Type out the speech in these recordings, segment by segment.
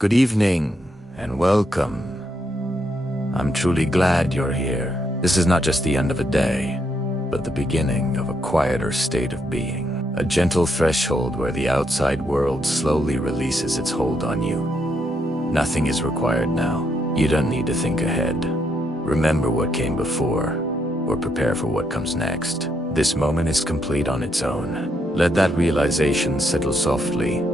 Good evening, and welcome. I'm truly glad you're here. This is not just the end of a day, but the beginning of a quieter state of being. A gentle threshold where the outside world slowly releases its hold on you. Nothing is required now. You don't need to think ahead. Remember what came before, or prepare for what comes next. This moment is complete on its own. Let that realization settle softly,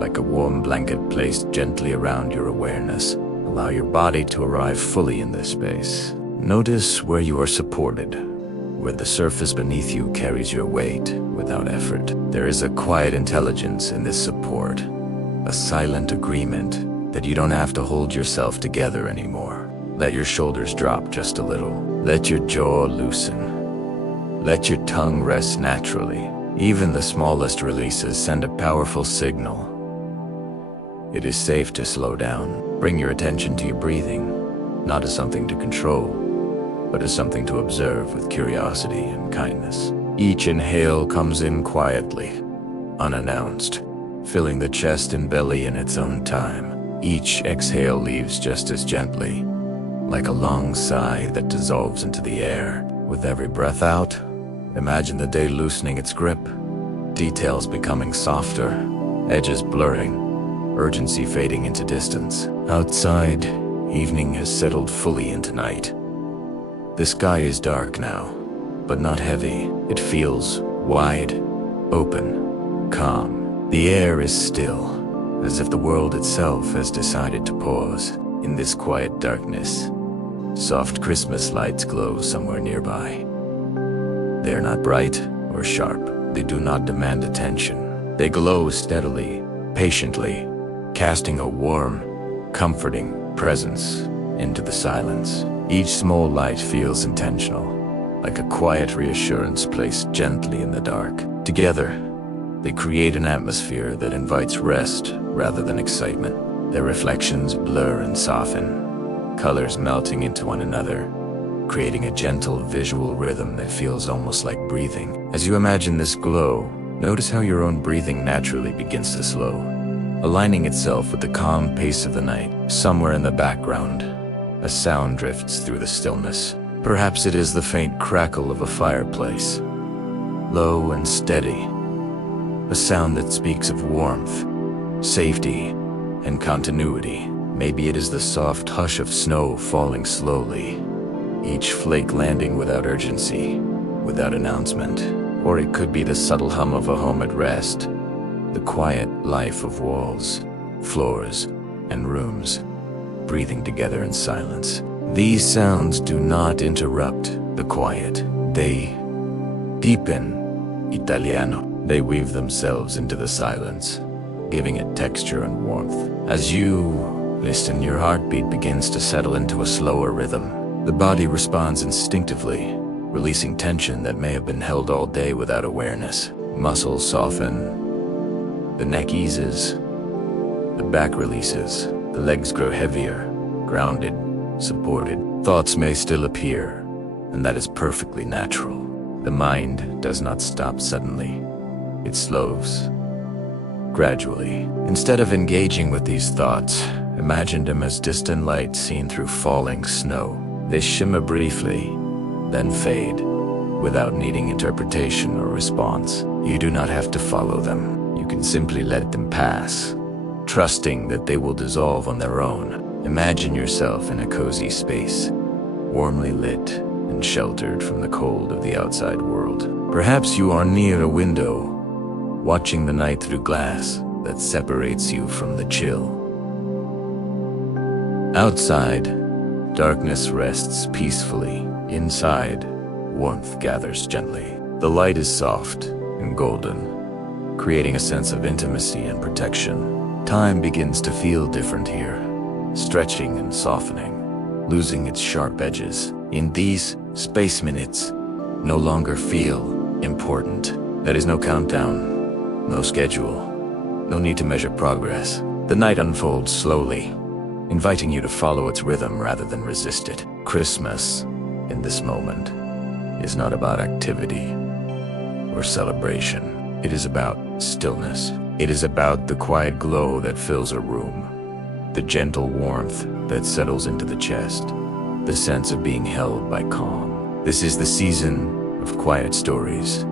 like a warm blanket placed gently around your awareness. Allow your body to arrive fully in this space. Notice where you are supported, where the surface beneath you carries your weight without effort. There is a quiet intelligence in this support, a silent agreement that you don't have to hold yourself together anymore. Let your shoulders drop just a little. Let your jaw loosen. Let your tongue rest naturally. Even the smallest releases send a powerful signal. It is safe to slow down. Bring your attention to your breathing, not as something to control, but as something to observe with curiosity and kindness. Each inhale comes in quietly, unannounced, filling the chest and belly in its own time. Each exhale leaves just as gently, like a long sigh that dissolves into the air. With every breath out, imagine the day loosening its grip, details becoming softer, edges blurring, urgency fading into distance. Outside, evening has settled fully into night. The sky is dark now, but not heavy. It feels wide, open, calm. The air is still, as if the world itself has decided to pause. In this quiet darkness, soft Christmas lights glow somewhere nearby. They are not bright or sharp. They do not demand attention. They glow steadily, patiently, casting a warm, comforting presence into the silence. Each small light feels intentional, like a quiet reassurance placed gently in the dark. Together, they create an atmosphere that invites rest rather than excitement. Their reflections blur and soften, colors melting into one another, creating a gentle visual rhythm that feels almost like breathing. As you imagine this glow, notice how your own breathing naturally begins to slow, aligning itself with the calm pace of the night. Somewhere in the background, a sound drifts through the stillness. Perhaps it is the faint crackle of a fireplace, low and steady, a sound that speaks of warmth, safety, and continuity. Maybe it is the soft hush of snow falling slowly, each flake landing without urgency, without announcement. Or it could be the subtle hum of a home at rest, the quiet life of walls, floors, and rooms, breathing together in silence. These sounds do not interrupt the quiet. They deepen, Italiano. They weave themselves into the silence, giving it texture and warmth. As you listen, your heartbeat begins to settle into a slower rhythm. The body responds instinctively, releasing tension that may have been held all day without awareness. Muscles soften, the neck eases, the back releases, the legs grow heavier, grounded, supported. Thoughts may still appear, and that is perfectly natural. The mind does not stop suddenly. It slows, gradually. Instead of engaging with these thoughts, imagine them as distant lights seen through falling snow. They shimmer briefly, then fade, without needing interpretation or response. You do not have to follow them. You can simply let them pass, trusting that they will dissolve on their own. Imagine yourself in a cozy space, warmly lit and sheltered from the cold of the outside world. Perhaps you are near a window, watching the night through glass that separates you from the chill. Outside, darkness rests peacefully. Inside, warmth gathers gently. The light is soft and golden, creating a sense of intimacy and protection. Time begins to feel different here, stretching and softening, losing its sharp edges. In these space minutes, no longer feel important. There is no countdown, no schedule, no need to measure progress. The night unfolds slowly, inviting you to follow its rhythm rather than resist it. Christmas, in this moment, is not about activity or celebration. It is about stillness. It is about the quiet glow that fills a room, the gentle warmth that settles into the chest, the sense of being held by calm. This is the season of quiet stories.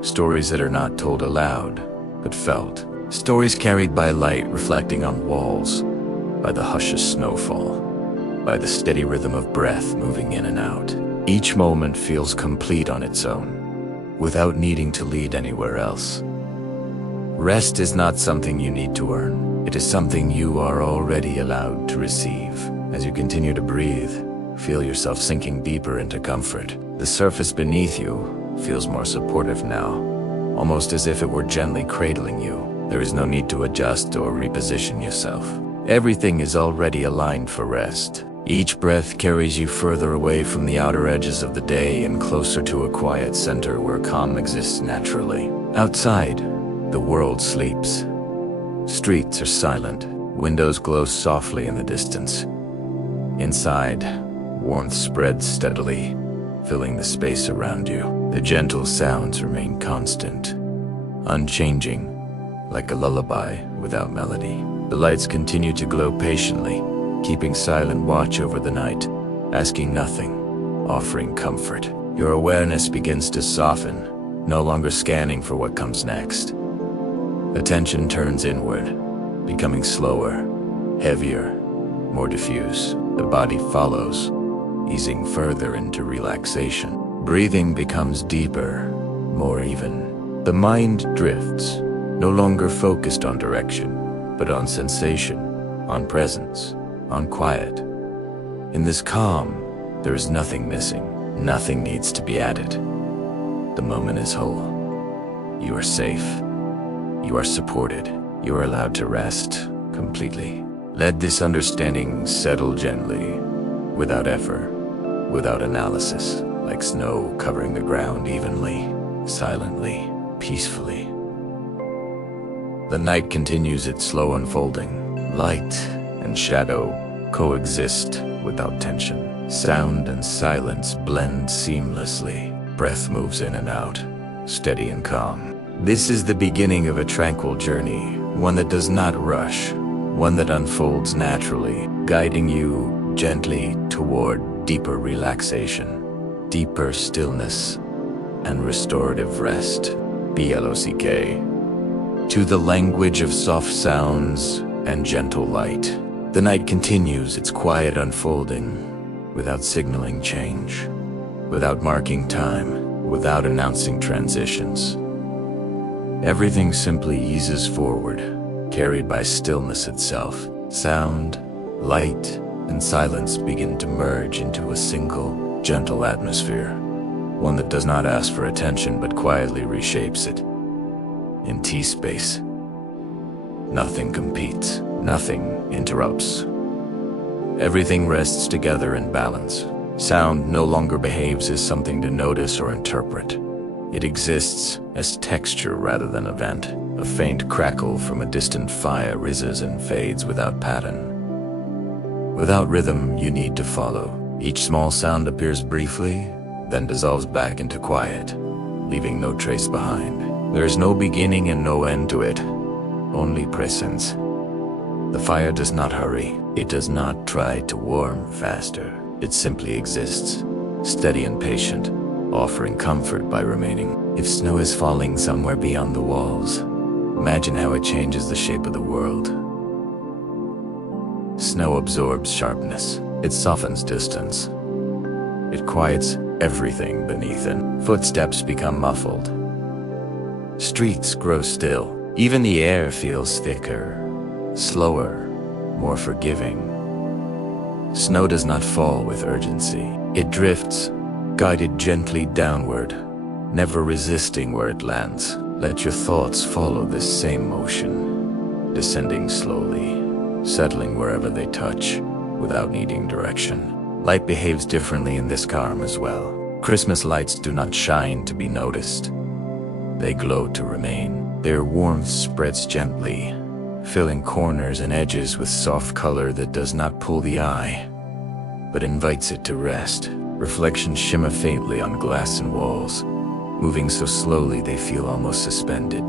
Stories that are not told aloud, but felt. Stories carried by light reflecting on walls, by the hush of snowfall, by the steady rhythm of breath moving in and out. Each moment feels complete on its own, without needing to lead anywhere else. Rest is not something you need to earn. It is something you are already allowed to receive. As you continue to breathe, feel yourself sinking deeper into comfort. The surface beneath you feels more supportive now, almost as if it were gently cradling you. There is no need to adjust or reposition yourself. Everything is already aligned for rest. Each breath carries you further away from the outer edges of the day and closer to a quiet center where calm exists naturally. Outside, the world sleeps. Streets are silent. Windows glow softly in the distance. Inside, warmth spreads steadily, filling the space around you. The gentle sounds remain constant, unchanging, like a lullaby without melody. The lights continue to glow patiently, keeping silent watch over the night, asking nothing, offering comfort. Your awareness begins to soften, no longer scanning for what comes next. Attention turns inward, becoming slower, heavier, more diffuse. The body follows, easing further into relaxation. Breathing becomes deeper, more even. The mind drifts, no longer focused on direction, but on sensation, on presence, on quiet. In this calm, there is nothing missing. Nothing needs to be added. The moment is whole. You are safe. You are supported. You are allowed to rest completely. Let this understanding settle gently, without effort, without analysis, like snow covering the ground evenly, silently, peacefully. The night continues its slow unfolding. Light and shadow coexist without tension. Sound and silence blend seamlessly. Breath moves in and out, steady and calm. This is the beginning of a tranquil journey, one that does not rush, one that unfolds naturally, guiding you gently toward deeper relaxation, deeper stillness, and restorative rest. BLOCK. To the language of soft sounds and gentle light. The night continues its quiet unfolding, without signaling change, without marking time, without announcing transitions. Everything simply eases forward, carried by stillness itself. Sound, light, and silence begin to merge into a single, gentle atmosphere, one that does not ask for attention but quietly reshapes it. In T-space, nothing competes, nothing interrupts. Everything rests together in balance. Sound no longer behaves as something to notice or interpret. It exists as texture rather than event. A faint crackle from a distant fire rises and fades without pattern. Without rhythm, you need to follow. Each small sound appears briefly, then dissolves back into quiet, leaving no trace behind. There is no beginning and no end to it, only presence. The fire does not hurry. It does not try to warm faster. It simply exists, steady and patient, offering comfort by remaining. If snow is falling somewhere beyond the walls, imagine how it changes the shape of the world. Snow absorbs sharpness. It softens distance. It quiets everything beneath it. Footsteps become muffled. Streets grow still. Even the air feels thicker, slower, more forgiving. Snow does not fall with urgency. It drifts, guided gently downward, never resisting where it lands. Let your thoughts follow this same motion, descending slowly, settling wherever they touch, without needing direction. Light behaves differently in this calm as well. Christmas lights do not shine to be noticed. They glow to remain. Their warmth spreads gently, filling corners and edges with soft color that does not pull the eye, but invites it to rest. Reflections shimmer faintly on glass and walls, moving so slowly they feel almost suspended.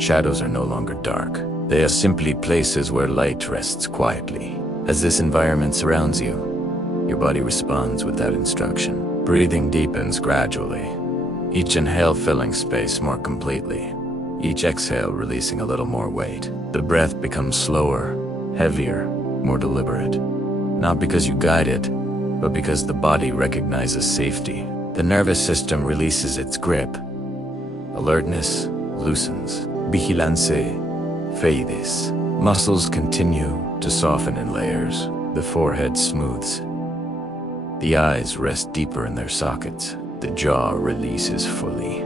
Shadows are no longer dark. They are simply places where light rests quietly. As this environment surrounds you, your body responds without instruction. Breathing deepens gradually, each inhale filling space more completely, each exhale releasing a little more weight. The breath becomes slower, heavier, more deliberate. Not because you guide it, but because the body recognizes safety. The nervous system releases its grip. Alertness loosens. Vigilance fades. Muscles continue to soften in layers. The forehead smooths. The eyes rest deeper in their sockets. The jaw releases fully.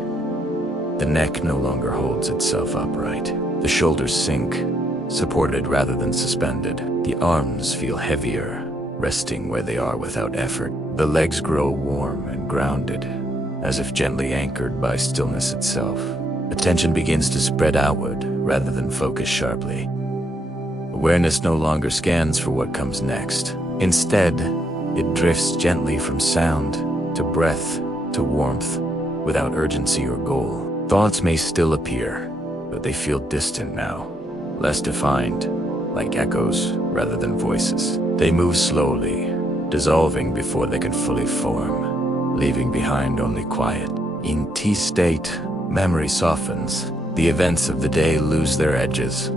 The neck no longer holds itself upright. The shoulders sink, supported rather than suspended. The arms feel heavier, resting where they are without effort. The legs grow warm and grounded, as if gently anchored by stillness itself. Attention begins to spread outward rather than focus sharply. Awareness no longer scans for what comes next. Instead, it drifts gently from sound to breath to warmth, without urgency or goal. Thoughts may still appear, but they feel distant now, less defined, like echoes rather than voices. They move slowly, dissolving before they can fully form, leaving behind only quiet. In tea state, memory softens. The events of the day lose their edges.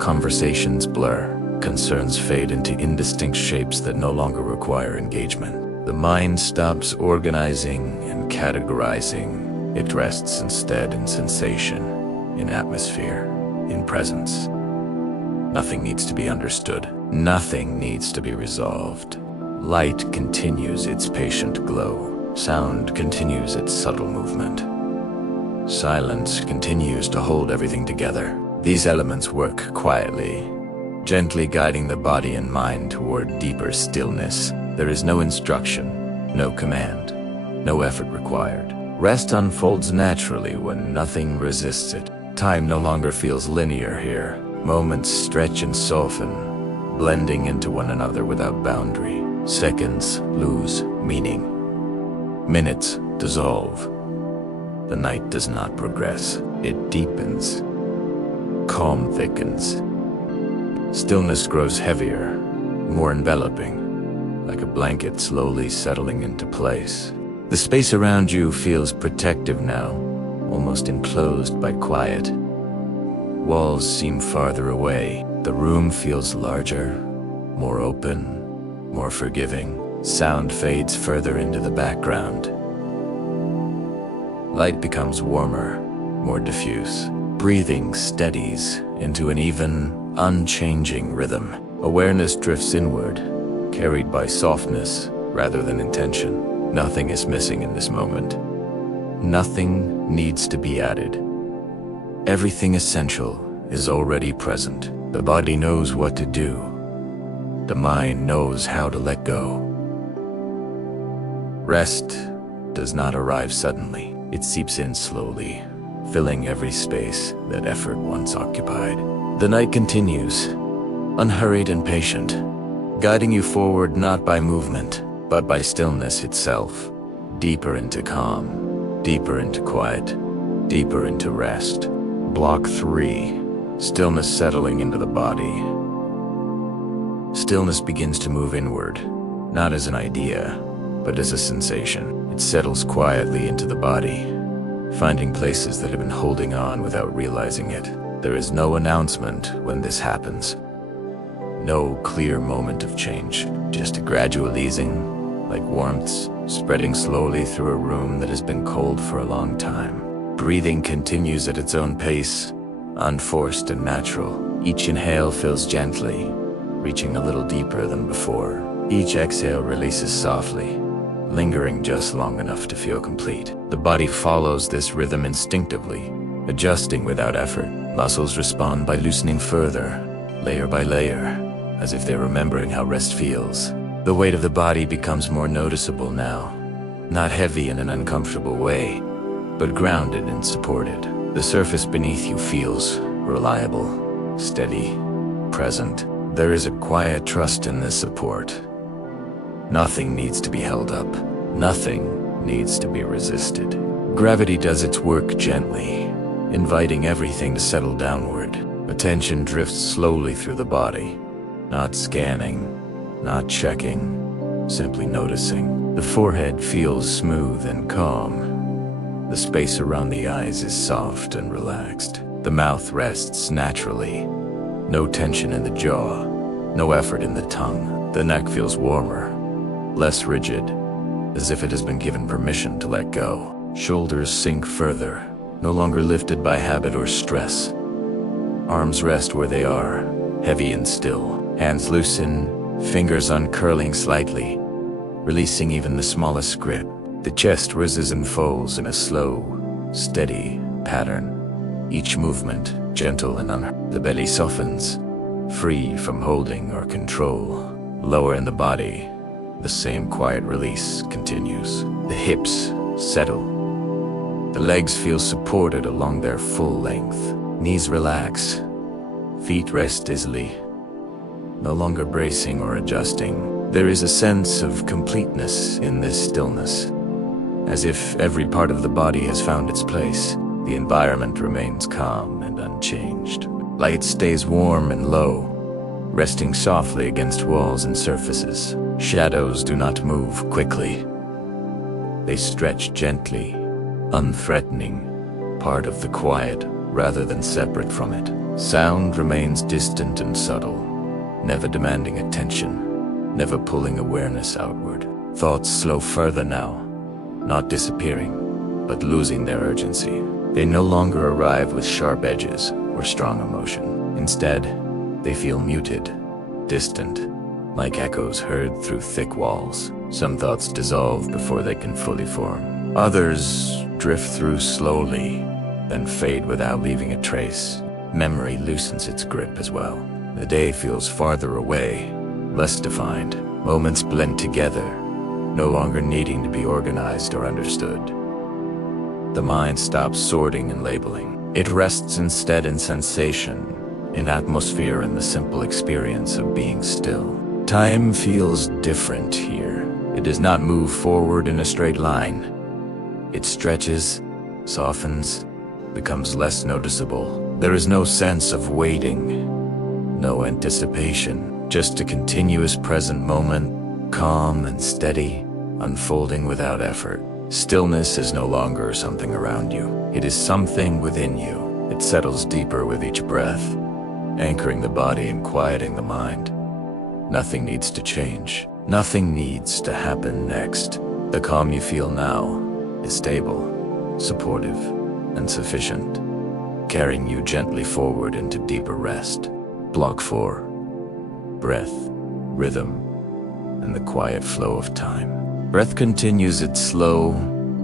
Conversations blur. Concerns fade into indistinct shapes that no longer require engagement. The mind stops organizing and categorizing. It rests instead in sensation, in atmosphere, in presence. Nothing needs to be understood. Nothing needs to be resolved. Light continues its patient glow. Sound continues its subtle movement. Silence continues to hold everything together. These elements work quietly, gently guiding the body and mind toward deeper stillness. There is no instruction, no command, no effort required. Rest unfolds naturally when nothing resists it. Time no longer feels linear here. Moments stretch and soften, blending into one another without boundary. Seconds lose meaning. Minutes dissolve. The night does not progress. It deepens. Calm thickens. Stillness grows heavier, more enveloping, like a blanket slowly settling into place. The space around you feels protective now, almost enclosed by quiet. Walls seem farther away. The room feels larger, more open, more forgiving. Sound fades further into the background. Light becomes warmer, more diffuse. Breathing steadies into an even, unchanging rhythm. Awareness drifts inward, carried by softness rather than intention. Nothing is missing in this moment. Nothing needs to be added. Everything essential is already present. The body knows what to do. The mind knows how to let go. Rest does not arrive suddenly. It seeps in slowly, filling every space that effort once occupied. The night continues, unhurried and patient, guiding you forward not by movement, but by stillness itself. Deeper into calm, deeper into quiet, deeper into rest. Block 3. Stillness settling into the body. Stillness begins to move inward, not as an idea, but as a sensation. It settles quietly into the body, finding places that have been holding on without realizing it. There is no announcement when this happens. No clear moment of change, just a gradual easing, like warmth spreading slowly through a room that has been cold for a long time. Breathing continues at its own pace, unforced and natural. Each inhale fills gently, reaching a little deeper than before. Each exhale releases softly, lingering just long enough to feel complete. The body follows this rhythm instinctively, adjusting without effort. Muscles respond by loosening further, layer by layer, as if they're remembering how rest feels. The weight of the body becomes more noticeable now, not heavy in an uncomfortable way, but grounded and supported. The surface beneath you feels reliable, steady, present. There is a quiet trust in this support. Nothing needs to be held up. Nothing needs to be resisted. Gravity does its work gently, inviting everything to settle downward. Attention drifts slowly through the body, not scanning, not checking, simply noticing. The forehead feels smooth and calm. The space around the eyes is soft and relaxed. The mouth rests naturally. No tension in the jaw, no effort in the tongue. The neck feels warmer, less rigid, as if it has been given permission to let go. Shoulders sink further, no longer lifted by habit or stress. Arms rest where they are, heavy and still. Hands loosen, fingers uncurling slightly, releasing even the smallest grip. The chest rises and folds in a slow, steady pattern. Each movement, gentle and unhurried. The belly softens, free from holding or control. Lower in the body, the same quiet release continues. The hips settle. The legs feel supported along their full length. Knees relax, feet rest easily, no longer bracing or adjusting. There is a sense of completeness in this stillness, as if every part of the body has found its place. The environment remains calm and unchanged. Light stays warm and low, resting softly against walls and surfaces. Shadows do not move quickly. They stretch gently, unthreatening, part of the quiet rather than separate from it. Sound remains distant and subtle, never demanding attention, never pulling awareness outward. Thoughts slow further now, not disappearing, but losing their urgency. They no longer arrive with sharp edges or strong emotion. Instead, they feel muted, distant, like echoes heard through thick walls. Some thoughts dissolve before they can fully form. Others drift through slowly, then fade without leaving a trace. Memory loosens its grip as well. The day feels farther away, less defined. Moments blend together, no longer needing to be organized or understood. The mind stops sorting and labeling. It rests instead in sensation, in atmosphere, and the simple experience of being still. Time feels different here. It does not move forward in a straight line. It stretches, softens, becomes less noticeable. There is no sense of waiting, no anticipation, just a continuous present moment, calm and steady, unfolding without effort. Stillness is no longer something around you. It is something within you. It settles deeper with each breath, anchoring the body and quieting the mind. Nothing needs to change. Nothing needs to happen next. The calm you feel now is stable, supportive, and sufficient, carrying you gently forward into deeper rest. Block 4. Breath, rhythm, and the quiet flow of time. Breath continues its slow,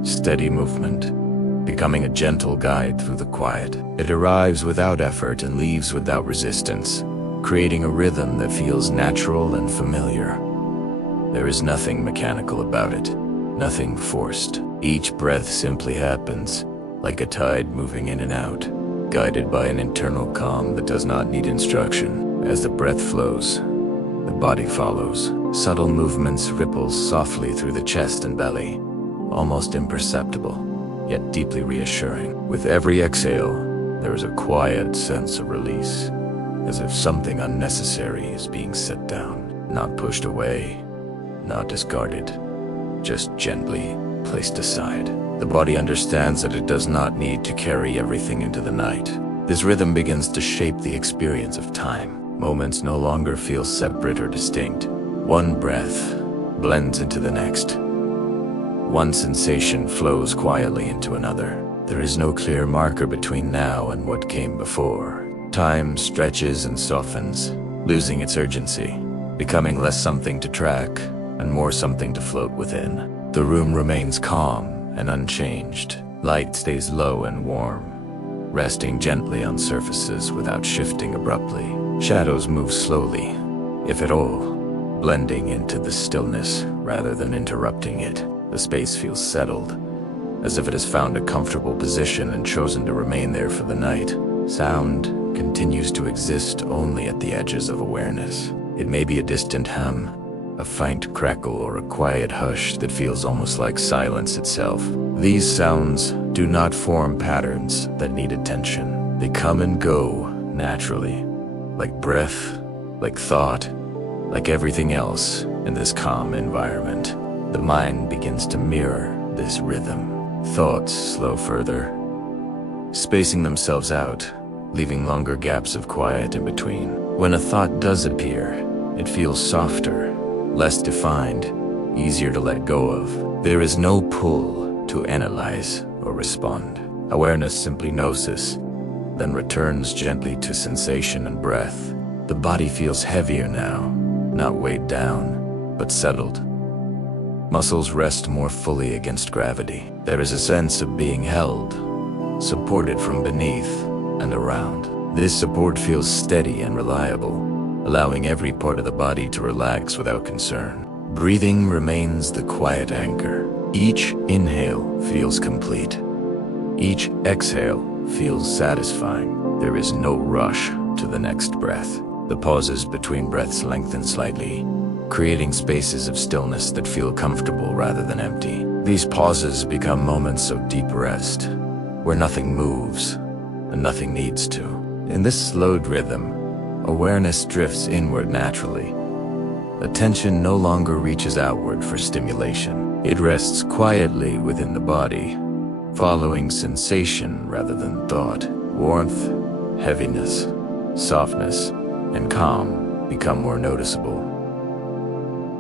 steady movement, becoming a gentle guide through the quiet. It arrives without effort and leaves without resistance, creating a rhythm that feels natural and familiar. There is nothing mechanical about it, nothing forced. Each breath simply happens, like a tide moving in and out, guided by an internal calm that does not need instruction. As the breath flows, the body follows. Subtle movements ripple softly through the chest and belly, almost imperceptible, yet deeply reassuring. With every exhale, there is a quiet sense of release, as if something unnecessary is being set down, not pushed away, not discarded, just gently placed aside. The body understands that it does not need to carry everything into the night. This rhythm begins to shape the experience of time. Moments no longer feel separate or distinct. One breath blends into the next. One sensation flows quietly into another. There is no clear marker between now and what came before. Time stretches and softens, losing its urgency, becoming less something to track and more something to float within. The room remains calm and unchanged. Light stays low and warm, resting gently on surfaces without shifting abruptly. Shadows move slowly, if at all, blending into the stillness rather than interrupting it. The space feels settled, as if it has found a comfortable position and chosen to remain there for the night. Sound continues to exist only at the edges of awareness. It may be a distant hum, a faint crackle, or a quiet hush that feels almost like silence itself. These sounds do not form patterns that need attention. They come and go, naturally, like breath, like thought, like everything else in this calm environment. The mind begins to mirror this rhythm. Thoughts slow further, spacing themselves out, leaving longer gaps of quiet in between. When a thought does appear, it feels softer, less defined, easier to let go of. There is no pull to analyze or respond. Awareness simply knows this, then returns gently to sensation and breath. The body feels heavier now, not weighed down, but settled. Muscles rest more fully against gravity. There is a sense of being held, supported from beneath and around. This support feels steady and reliable, allowing every part of the body to relax without concern. Breathing remains the quiet anchor. Each inhale feels complete. Each exhale feels satisfying. There is no rush to the next breath. The pauses between breaths lengthen slightly, creating spaces of stillness that feel comfortable rather than empty. These pauses become moments of deep rest, where nothing moves and nothing needs to. In this slowed rhythm, awareness drifts inward naturally. Attention no longer reaches outward for stimulation. It rests quietly within the body, following sensation rather than thought. Warmth, heaviness, softness, and calm become more noticeable,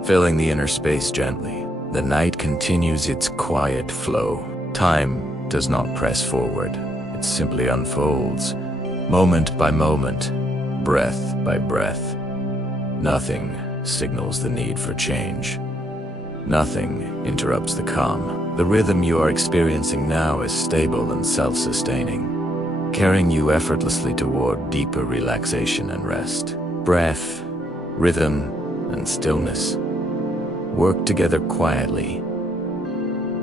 filling the inner space gently. The night continues its quiet flow. Time does not press forward. It simply unfolds, moment by moment, breath by breath. Nothing signals the need for change. Nothing interrupts the calm. The rhythm you are experiencing now is stable and self-sustaining, carrying you effortlessly toward deeper relaxation and rest. Breath, rhythm, and stillness work together quietly,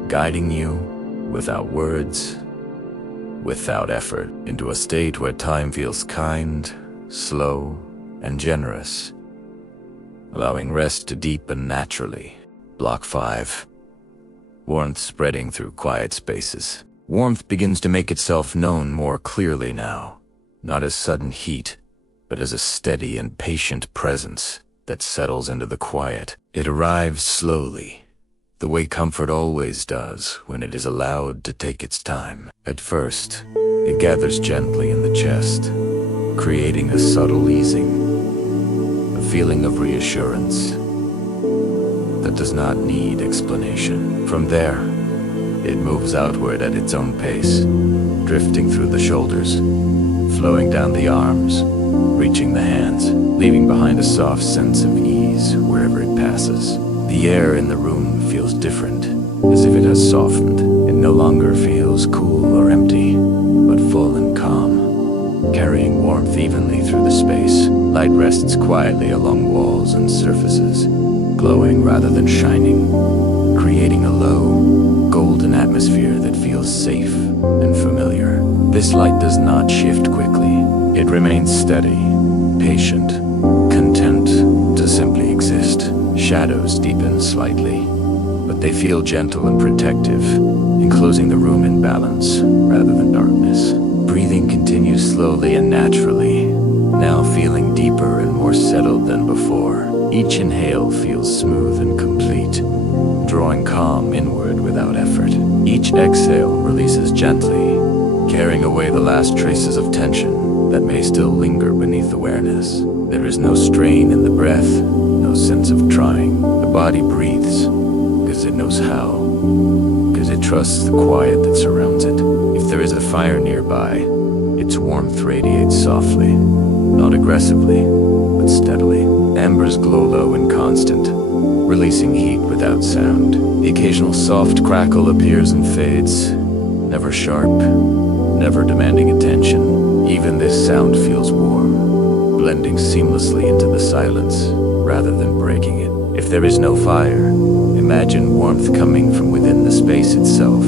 guiding you without words, without effort, into a state where time feels kind, slow, and generous, allowing rest to deepen naturally. Block 5. Warmth spreading through quiet spaces. Warmth begins to make itself known more clearly now, not as sudden heat, but as a steady and patient presence that settles into the quiet. It arrives slowly, the way comfort always does when it is allowed to take its time. At first, it gathers gently in the chest, creating a subtle easing, a feeling of reassurance that does not need explanation. From there, it moves outward at its own pace, drifting through the shoulders, flowing down the arms, reaching the hands, leaving behind a soft sense of ease wherever it passes. The air in the room feels different, as if it has softened. It no longer feels cool or empty, but full and calm, carrying warmth evenly through the space. Light rests quietly along walls and surfaces, glowing rather than shining, creating a low, golden atmosphere that feels safe and familiar. This light does not shift quickly. It remains steady, patient, content to simply exist. Shadows deepen slightly, but they feel gentle and protective, enclosing the room in balance rather than darkness. Breathing continues slowly and naturally, now feeling deeper and more settled than before. Each inhale feels smooth and complete, drawing calm inward without effort. Each exhale releases gently, carrying away the last traces of tension that may still linger beneath awareness. There is no strain in the breath, no sense of trying. The body breathes because it knows how, because it trusts the quiet that surrounds it. If there is a fire nearby, its warmth radiates softly, not aggressively, but steadily. Embers glow low and constant, releasing heat without sound. The occasional soft crackle appears and fades, never sharp, never demanding attention. Even this sound feels warm, blending seamlessly into the silence rather than breaking it. If there is no fire, imagine warmth coming from within the space itself,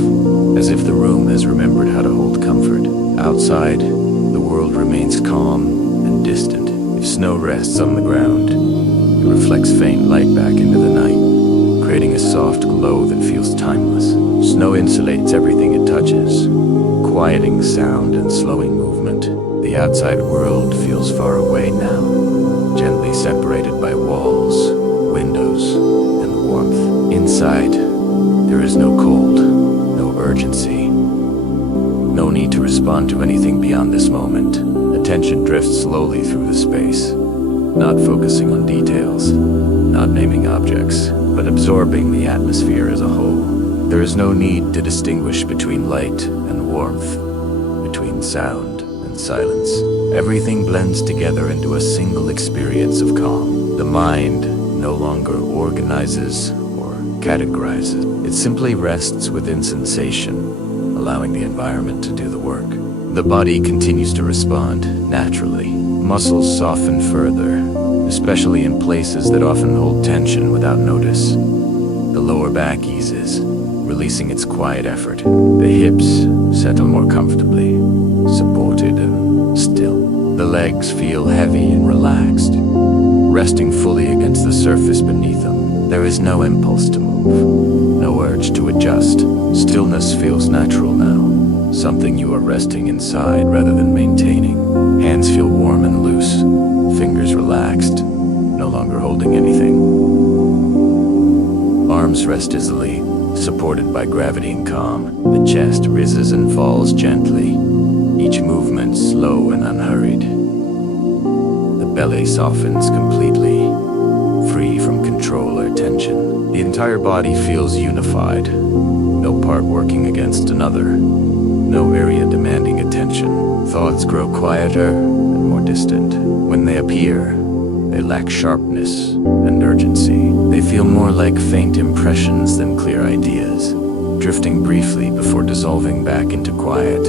as if the room has remembered how to hold comfort. Outside, the world remains calm and distant. If snow rests on the ground, it reflects faint light back into the night, creating a soft glow that feels timeless. Snow insulates everything it touches, quieting sound and slowing movement. The The outside world feels far away now, gently separated by walls, windows, and warmth. Inside, there is no cold, no urgency, no need to respond to anything beyond this moment. Attention drifts slowly through the space, not focusing on details, not naming objects, but absorbing the atmosphere as a whole. There is no need to distinguish between light and warmth, between sound and silence. Everything blends together into a single experience of calm. The mind no longer organizes or categorizes. It simply rests within sensation, allowing the environment to do the work. The body continues to respond naturally. Muscles soften further, especially in places that often hold tension without notice. The lower back eases, releasing its quiet effort. The hips settle more comfortably, supported and still. The legs feel heavy and relaxed, resting fully against the surface beneath them. There is no impulse to move, no urge to adjust. Stillness feels natural now, something you are resting inside rather than maintaining. Hands feel warm and loose, fingers relaxed, no longer holding anything. Arms rest easily, supported by gravity and calm. The chest rises and falls gently, each movement slow and unhurried. The belly softens completely, free from control or tension. The entire body feels unified, no part working against another, no area demanding attention. Thoughts grow quieter and more distant. When they appear, they lack sharpness and urgency. They feel more like faint impressions than clear ideas, drifting briefly before dissolving back into quiet.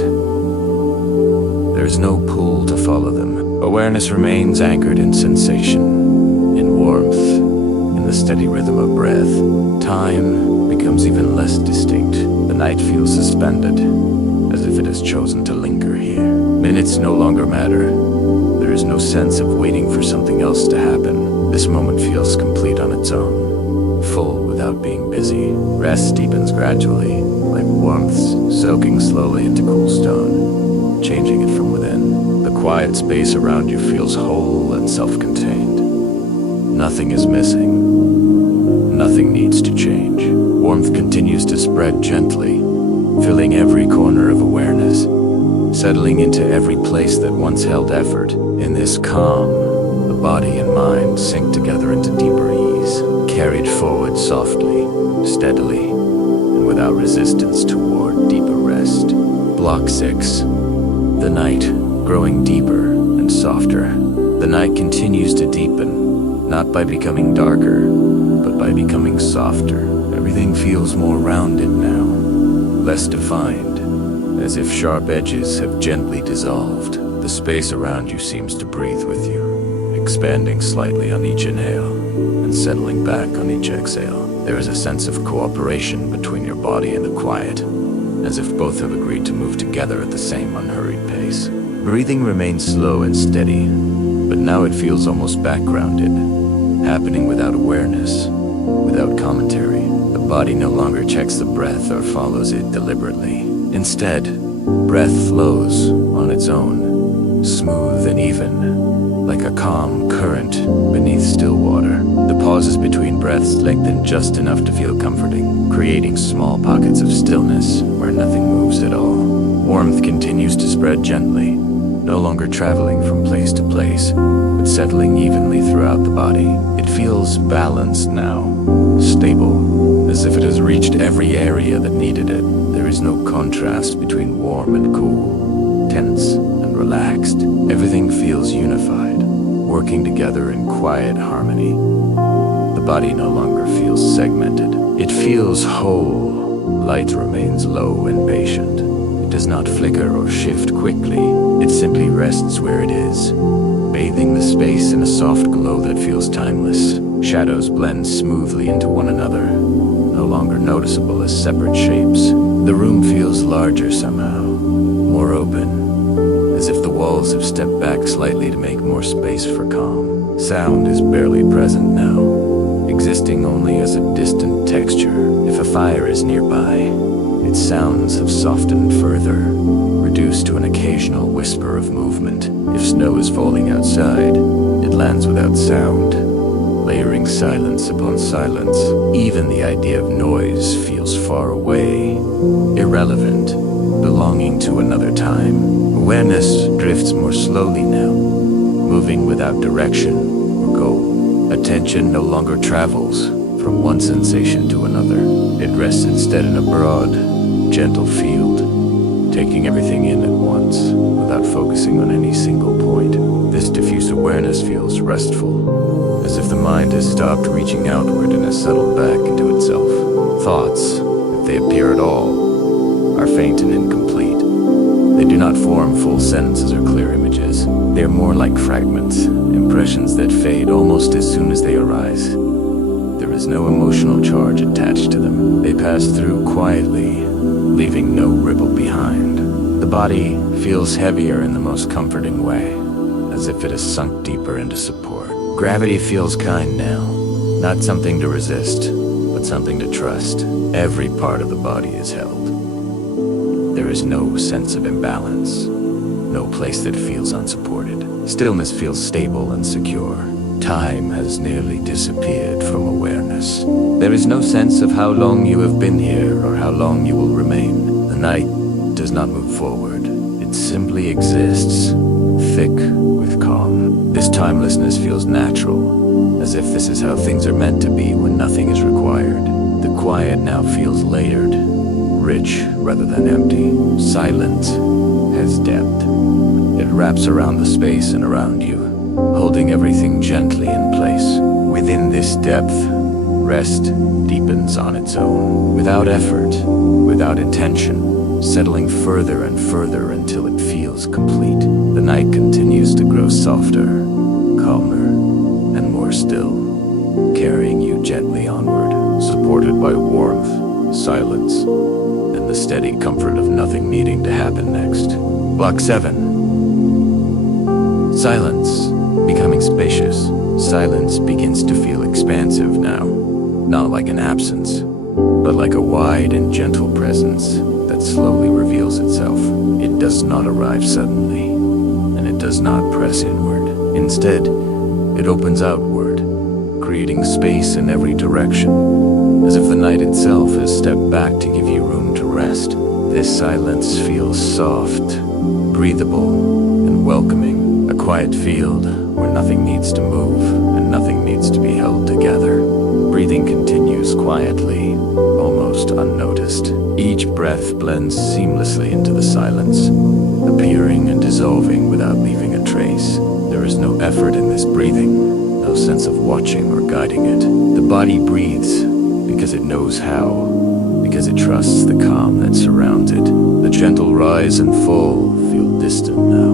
There's no pull to follow them. Awareness remains anchored in sensation, in warmth, in the steady rhythm of breath. Time becomes even less distinct. The night feels suspended, as if it has chosen to linger here. Minutes no longer matter. There is no sense of waiting for something else to happen. This moment feels complete on its own, full without being busy. Rest deepens gradually, like warmth soaking slowly into cool stone, changing it from within. The quiet space around you feels whole and self-contained. Nothing is missing. Nothing needs to change. Warmth continues to spread gently, filling every corner of awareness, settling into every place that once held effort. In this calm, the body and mind sink together into deeper ease, carried forward softly, steadily, and without resistance toward deeper rest. Block 6. The night, growing deeper and softer. The night continues to deepen, not by becoming darker, but by becoming softer. Everything feels more rounded now, less defined, as if sharp edges have gently dissolved. The space around you seems to breathe with you, expanding slightly on each inhale and settling back on each exhale. There is a sense of cooperation between your body and the quiet, as if both have agreed to move together at the same unhurried pace. Breathing remains slow and steady, but now it feels almost backgrounded, happening without awareness, without commentary. The body no longer checks the breath or follows it deliberately. Instead, breath flows on its own, smooth and even, like a calm current beneath still water. The pauses between breaths lengthen just enough to feel comforting, creating small pockets of stillness where nothing moves at all. Warmth continues to spread gently, no longer traveling from place to place, but settling evenly throughout the body. It feels balanced now, stable, as if it has reached every area that needed it. There is no contrast between warm and cool, tense and relaxed. Everything feels unified, working together in quiet harmony. The body no longer feels segmented. It feels whole. Light remains low and patient. It does not flicker or shift quickly. It simply rests where it is, bathing the space in a soft glow that feels timeless. Shadows blend smoothly into one another, no longer noticeable as separate shapes. The room feels larger somehow, more open, as if the walls have stepped back slightly to make more space for calm. Sound is barely present now, existing only as a distant texture. If a fire is nearby, its sounds have softened further, reduced to an occasional whisper of movement. If snow is falling outside, it lands without sound, layering silence upon silence. Even the idea of noise feels far away, irrelevant, belonging to another time. Awareness drifts more slowly now, moving without direction or goal. Attention no longer travels from one sensation to another. It rests instead in a broad, gentle field, taking everything in at once without focusing on any single point. This diffuse awareness feels restful, as if the mind has stopped reaching outward and has settled back into itself. Thoughts, if they appear at all, are faint and incomplete. They do not form full sentences or clear images. They are more like fragments, impressions that fade almost as soon as they arise. There is no emotional charge attached to them. They pass through quietly, leaving no ripple behind. The body feels heavier in the most comforting way, as if it has sunk deeper into support. Gravity feels kind now, not something to resist, but something to trust. Every part of the body is held. There is no sense of imbalance, no place that feels unsupported. Stillness feels stable and secure. Time has nearly disappeared from awareness. There is no sense of how long you have been here or how long you will remain. The night does not move forward. It simply exists, thick with calm. This timelessness feels natural, as if this is how things are meant to be when nothing is required. The quiet now feels layered, rich rather than empty. Silent has depth. It wraps around the space and around you, holding everything gently in place. Within this depth, rest deepens on its own, without effort, without intention, settling further and further until it feels complete. The night continues to grow softer, calmer, and more still, carrying you gently onward, supported by warmth, silence, and the steady comfort of nothing needing to happen next. Block 7. Silence. Becoming spacious, silence begins to feel expansive now, not like an absence, but like a wide and gentle presence that slowly reveals itself. It does not arrive suddenly, and it does not press inward. Instead, it opens outward, creating space in every direction, as if the night itself has stepped back to give you room to rest. This silence feels soft, breathable, and welcoming, a quiet field where nothing needs to move and nothing needs to be held together. Breathing continues quietly, almost unnoticed. Each breath blends seamlessly into the silence, appearing and dissolving without leaving a trace. There is no effort in this breathing, no sense of watching or guiding it. The body breathes because it knows how, because it trusts the calm that surrounds it. The gentle rise and fall feel distant now,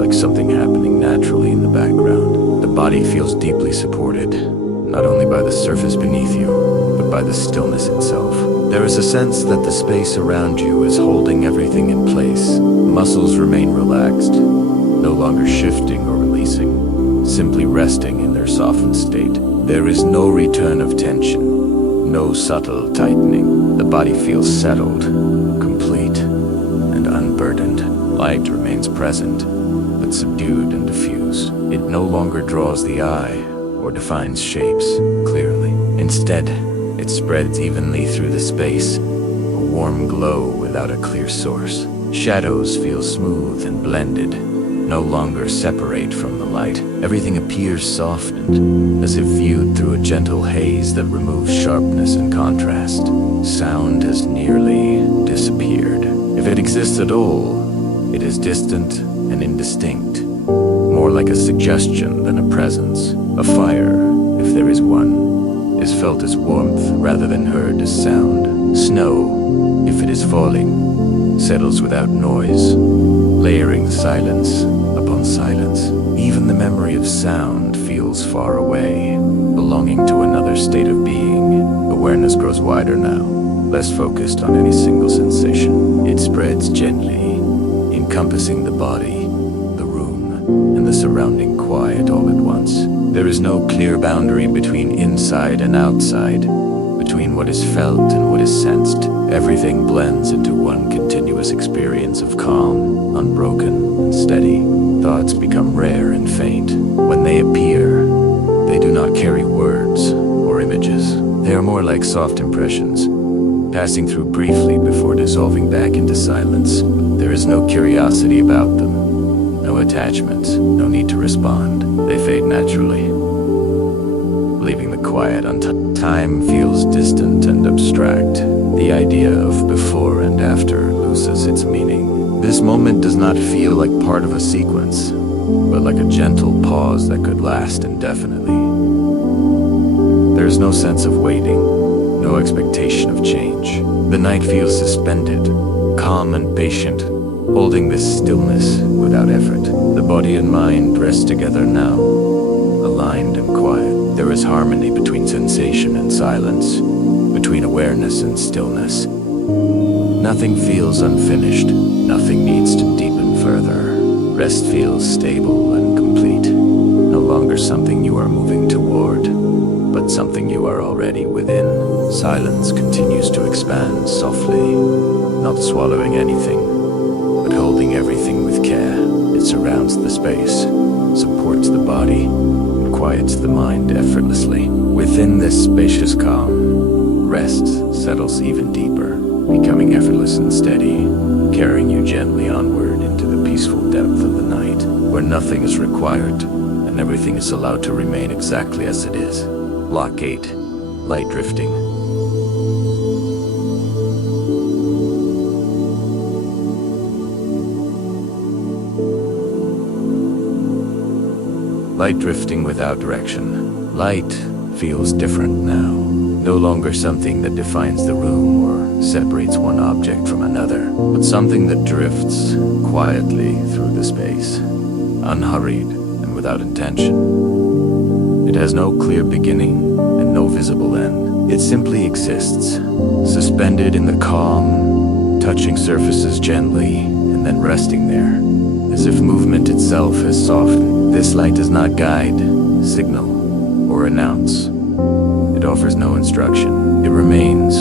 like something happening naturally in the background. The body feels deeply supported, not only by the surface beneath you, but by the stillness itself. There is a sense that the space around you is holding everything in place. Muscles remain relaxed, no longer shifting or releasing, simply resting in their softened state. There is no return of tension, no subtle tightening. The body feels settled, complete, and unburdened. Light remains present, but subdued and diffuse. It no longer draws the eye or defines shapes clearly. Instead, it spreads evenly through the space, a warm glow without a clear source. Shadows feel smooth and blended, no longer separate from the light. Everything appears softened, as if viewed through a gentle haze that removes sharpness and contrast. Sound has nearly disappeared. If it exists at all, it is distant and indistinct, more like a suggestion than a presence. A fire, if there is one, is felt as warmth rather than heard as sound. Snow, if it is falling, settles without noise, layering silence upon silence. Even the memory of sound feels far away, belonging to another state of being. Awareness grows wider now, less focused on any single sensation. It spreads gently, encompassing the body, the room, and the surrounding quiet all at once. There is no clear boundary between inside and outside, between what is felt and what is sensed. Everything blends into one continuous experience of calm, unbroken, and steady. thoughts become rare and faint. When they appear, they do not carry words or images. They are more like soft impressions, passing through briefly before dissolving back into silence. There is no curiosity about them, no attachment, no need to respond. They fade naturally, leaving the quiet untouched. Time feels distant and abstract. The idea of before and after loses its meaning. This moment does not feel like part of a sequence, but like a gentle pause that could last indefinitely. There is no sense of waiting, no expectation of change. The night feels suspended, calm and patient, holding this stillness without effort. The body and mind rest together now, aligned and quiet. There is harmony between sensation and silence, between awareness and stillness. Nothing feels unfinished, nothing needs to deepen further. Rest feels stable and complete, no longer something you are moving toward, but something you are already within. Silence continues to expand softly, not swallowing anything, but holding everything with care. It surrounds the space, supports the body, and quiets the mind effortlessly. Within this spacious calm, rest settles even deeper, becoming effortless and steady, carrying you gently onward into the peaceful depth of the night, where nothing is required and everything is allowed to remain exactly as it is. Block 8. Light drifting. Light drifting without direction. Light feels different now. No longer something that defines the room or separates one object from another, but something that drifts quietly through the space, unhurried and without intention. It has no clear beginning and no visible end. It simply exists, suspended in the calm, touching surfaces gently and then resting there, as if movement itself has softened. This light does not guide, signal, or announce. It offers no instruction. It remains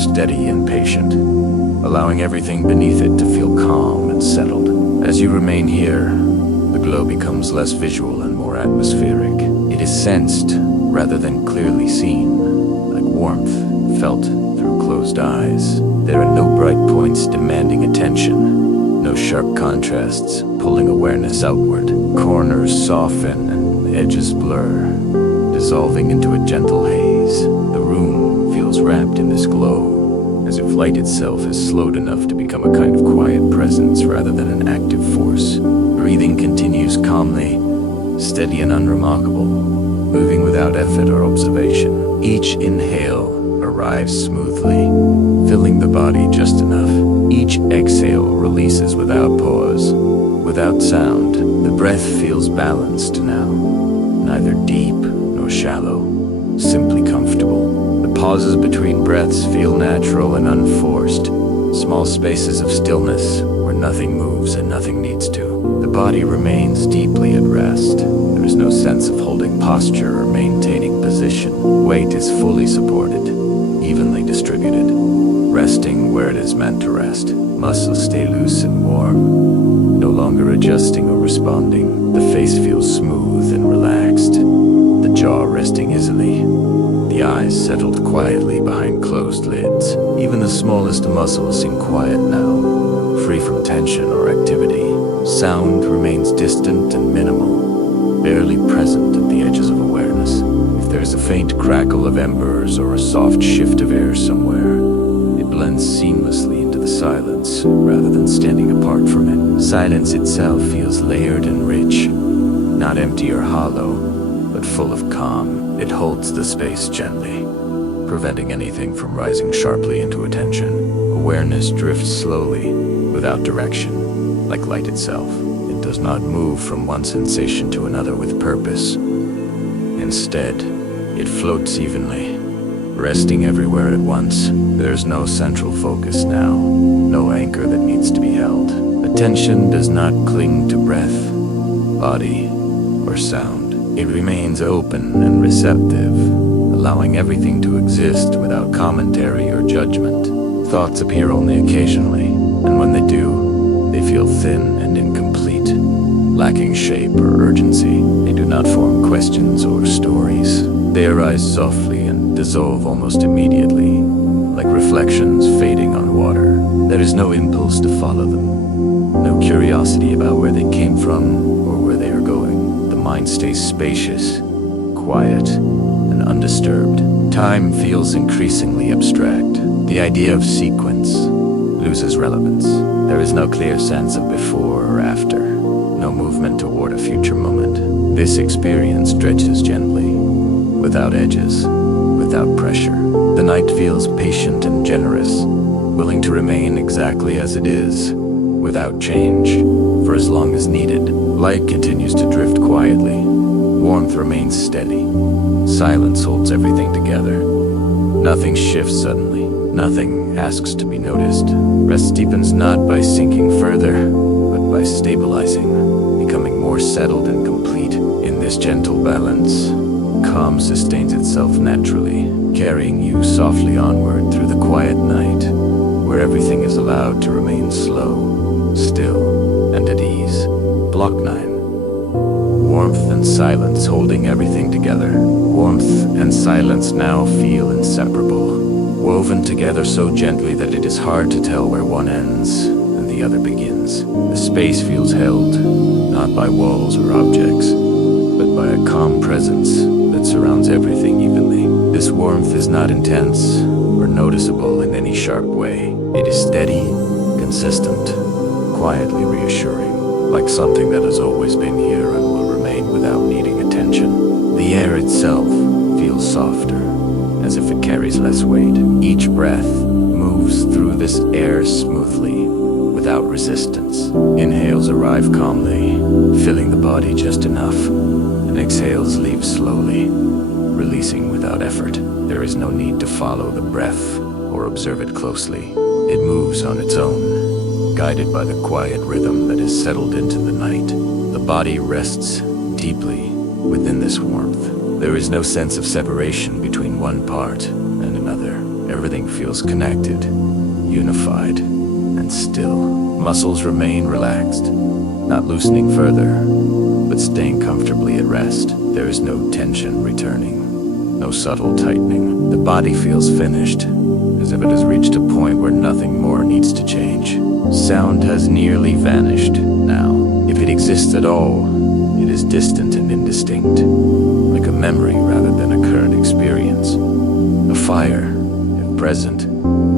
steady and patient, allowing everything beneath it to feel calm and settled. As you remain here, the glow becomes less visual and more atmospheric. It is sensed rather than clearly seen, like warmth felt through closed eyes. There are no bright points demanding attention, no sharp contrasts pulling awareness outward. Corners soften and edges blur, dissolving into a gentle haze. The room feels wrapped in this glow, as if light itself has slowed enough to become a kind of quiet presence rather than an active force. Breathing continues calmly, steady and unremarkable, moving without effort or observation. Each inhale arrives smoothly, filling the body just enough. Each exhale releases without pause, without sound. The breath feels balanced now, neither deep nor shallow, simply comfortable. The pauses between breaths feel natural and unforced, small spaces of stillness where nothing moves and nothing needs to. The body remains deeply at rest. There is no sense of holding posture or maintaining position. Weight is fully supported, evenly distributed, resting where it is meant to rest. Muscles stay loose and warm, no longer adjusting or responding. The face feels smooth and relaxed, the jaw resting easily, the eyes settled quietly behind closed lids. Even the smallest muscles seem quiet now, free from tension or activity. Sound remains distant and minimal, barely present at the edges of awareness. If there's a faint crackle of embers or a soft shift of air somewhere, it blends seamlessly into the silence rather than standing apart from it. Silence itself feels layered and rich, not empty or hollow, but full of calm. It holds the space gently, preventing anything from rising sharply into attention. Awareness drifts slowly, without direction, like light itself. It does not move from one sensation to another with purpose. Instead, it floats evenly, resting everywhere at once. There's no central focus now, no anchor that needs to be held. Attention does not cling to breath, body, or sound. It remains open and receptive, allowing everything to exist without commentary or judgment. Thoughts appear only occasionally, and when they do, they feel thin and incomplete, lacking shape or urgency. They do not form questions or stories. They arise softly and dissolve almost immediately, like reflections fading on water. There is no impulse to follow them, no curiosity about where they came from or where they are going. The mind stays spacious, quiet, and undisturbed. Time feels increasingly abstract. The idea of sequence loses relevance. There is no clear sense of before or after, no movement toward a future moment. This experience stretches gently, without edges, without pressure. The night feels patient and generous, willing to remain exactly as it is, without change, for as long as needed. Light continues to drift quietly. Warmth remains steady. Silence holds everything together. Nothing shifts suddenly. Nothing asks to be noticed. Rest deepens not by sinking further, but by stabilizing, becoming more settled and complete. In this gentle balance, calm sustains itself naturally, carrying you softly onward through the quiet night, where everything is allowed to remain slow, still, and at ease. Block 9. Warmth and silence holding everything together. Warmth and silence now feel inseparable, woven together so gently that it is hard to tell where one ends and the other begins. The space feels held, not by walls or objects, but by a calm presence that surrounds everything evenly. This warmth is not intense or noticeable in any sharp way. It is steady, consistent, quietly reassuring, like something that has always been here and will remain without needing attention. The air itself feels softer, as if it carries less weight. Each breath moves through this air smoothly, without resistance. Inhales arrive calmly, filling the body just enough, and exhales leave slowly, releasing without effort. There is no need to follow the breath or observe it closely. It moves on its own, guided by the quiet rhythm that is settled into the night. The body rests deeply within this warmth. There is no sense of separation between one part and another. Everything feels connected, unified, and still. Muscles remain relaxed, not loosening further, but staying comfortably at rest. There is no tension returning, no subtle tightening. The body feels finished, as if it has reached a point where nothing more needs to change. Sound has nearly vanished now. If it exists at all, it is distant and indistinct, like a memory rather than a current experience. A fire, if present,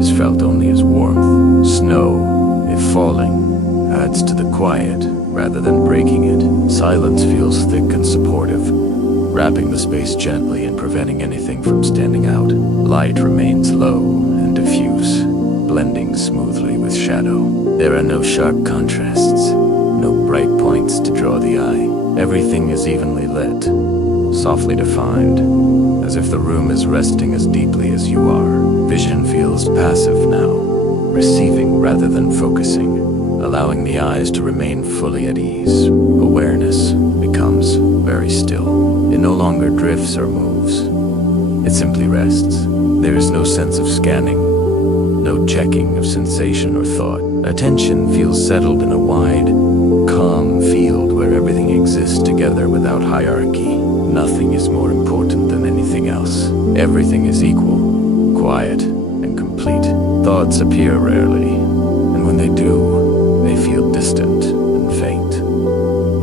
is felt only as warmth. Snow, if falling, adds to the quiet rather than breaking it. Silence feels thick and supportive, wrapping the space gently and preventing anything from standing out. Light remains low and diffuse, blending smoothly with shadow. There are no sharp contrasts, no bright points to draw the eye. Everything is evenly lit, softly defined, as if the room is resting as deeply as you are. Vision feels passive now, receiving rather than focusing, allowing the eyes to remain fully at ease. Awareness becomes very still. It no longer drifts or moves. It simply rests. There is no sense of scanning, no checking of sensation or thought. Attention feels settled in a wide, calm field where everything exists together without hierarchy. Nothing is more important than anything else. Everything is equal, quiet, and complete. Thoughts appear rarely, and when they do, they feel distant and faint.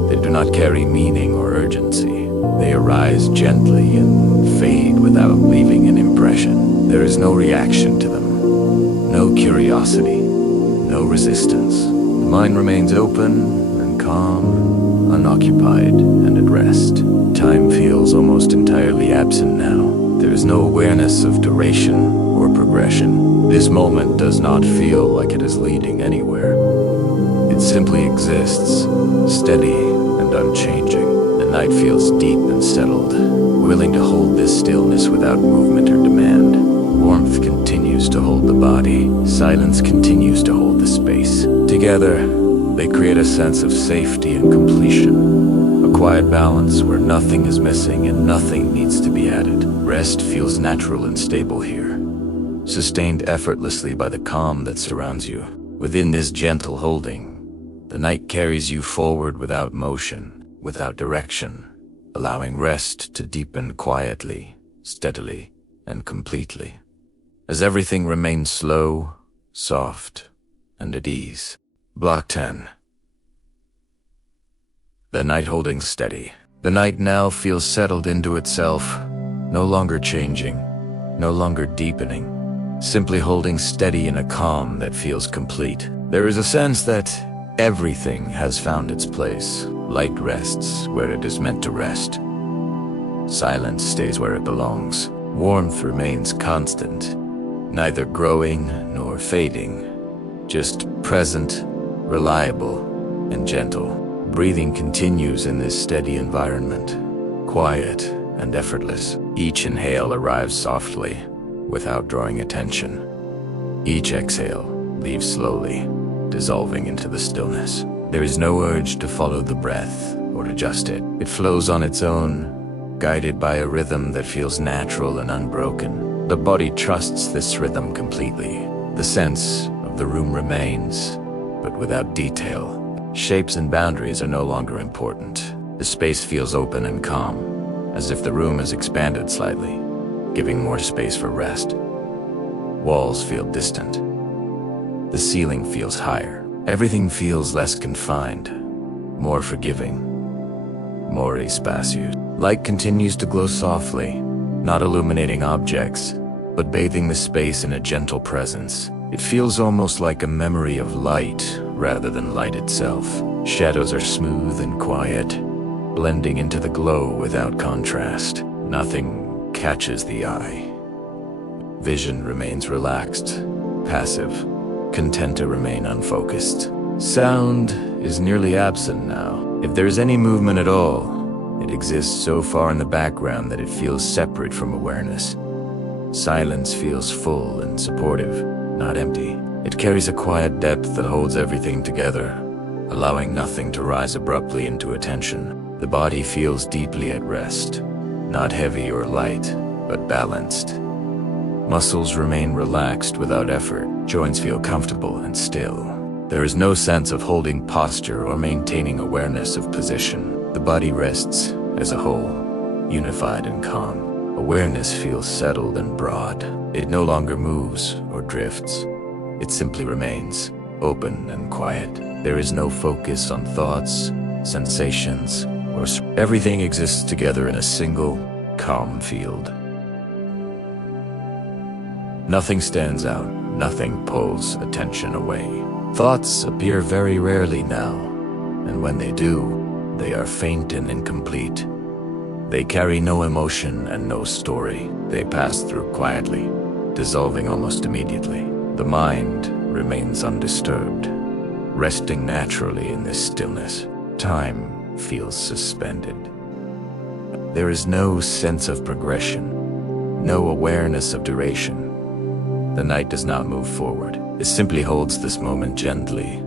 They do not carry meaning or urgency. They arise gently and fade without leaving an impression. There is no reaction to them, no curiosity, no resistance. The mind remains open and calm, unoccupied and at rest. Time feels almost entirely absent now. There is no awareness of duration or progression. This moment does not feel like it is leading anywhere. It simply exists, steady and unchanging. The night feels deep and settled, willing to hold this stillness without movement or demand. Warmth continues to hold the body. Silence continues to hold the space. Together, they create a sense of safety and completion. A quiet balance where nothing is missing and nothing needs to be added. Rest feels natural and stable here, sustained effortlessly by the calm that surrounds you. Within this gentle holding, The night carries you forward without motion, without direction, allowing rest to deepen quietly, steadily, and completely, as everything remains slow, soft, and at ease. Block 10. The night holding steady. The night now feels settled into itself, no longer changing, no longer deepening, simply holding steady in a calm that feels complete. There is a sense that everything has found its place. Light rests where it is meant to rest. Silence stays where it belongs. Warmth remains constant, neither growing nor fading, just present, reliable, and gentle. Breathing continues in this steady environment, quiet and effortless. Each inhale arrives softly, without drawing attention. Each exhale leaves slowly, dissolving into the stillness. There is no urge to follow the breath or adjust it. It flows on its own, guided by a rhythm that feels natural and unbroken. The body trusts this rhythm completely. The sense of the room remains, but without detail. Shapes and boundaries are no longer important. The space feels open and calm, as if the room has expanded slightly, giving more space for rest. Walls feel distant. The ceiling feels higher. Everything feels less confined, more forgiving, more espacious. Light continues to glow softly, not illuminating objects, but bathing the space in a gentle presence. It feels almost like a memory of light rather than light itself. Shadows are smooth and quiet, blending into the glow without contrast. Nothing catches the eye. Vision remains relaxed, passive, content to remain unfocused. Sound is nearly absent now. If there is any movement at all, it exists so far in the background that it feels separate from awareness. Silence feels full and supportive, not empty. It carries a quiet depth that holds everything together, allowing nothing to rise abruptly into attention. The body feels deeply at rest, not heavy or light, but balanced. Muscles remain relaxed without effort. Joints feel comfortable and still. There is no sense of holding posture or maintaining awareness of position. The body rests as a whole, unified and calm. Awareness feels settled and broad. It no longer moves or drifts. It simply remains, open and quiet. There is no focus on thoughts, sensations, or everything exists together in a single, calm field. Nothing stands out, nothing pulls attention away. Thoughts appear very rarely now, and when they do, they are faint and incomplete. They carry no emotion and no story. They pass through quietly, dissolving almost immediately. The mind remains undisturbed, resting naturally in this stillness. Time feels suspended. There is no sense of progression, no awareness of duration. The night does not move forward. It simply holds this moment gently,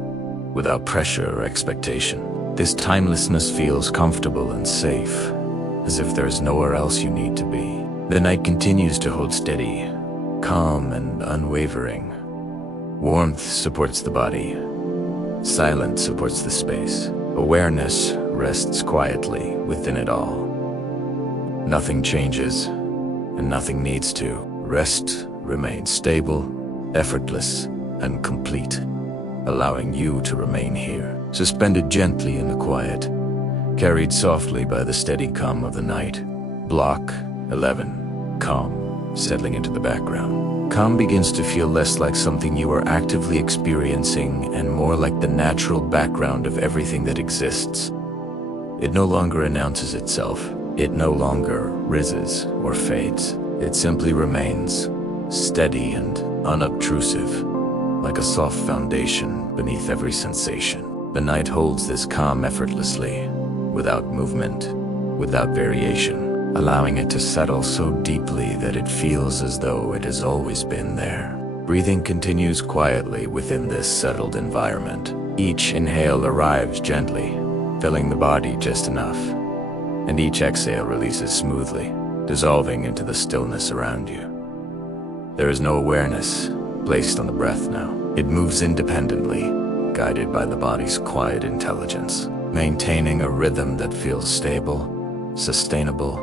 without pressure or expectation. This timelessness feels comfortable and safe, as if there is nowhere else you need to be. The night continues to hold steady, calm and unwavering. Warmth supports the body. Silence supports the space. Awareness rests quietly within it all. Nothing changes, and nothing needs to. Rest remains stable, effortless, and complete, allowing you to remain here, suspended gently in the quiet, carried softly by the steady calm of the night. Block 11. Calm, settling into the background. Calm begins to feel less like something you are actively experiencing and more like the natural background of everything that exists. It no longer announces itself. It no longer rises or fades. It simply remains, steady and unobtrusive, like a soft foundation beneath every sensation. The night holds this calm effortlessly, without movement, without variation, allowing it to settle so deeply that it feels as though it has always been there. Breathing continues quietly within this settled environment. Each inhale arrives gently, filling the body just enough, and each exhale releases smoothly, dissolving into the stillness around you. There is no awareness placed on the breath now. It moves independently, guided by the body's quiet intelligence, maintaining a rhythm that feels stable, sustainable,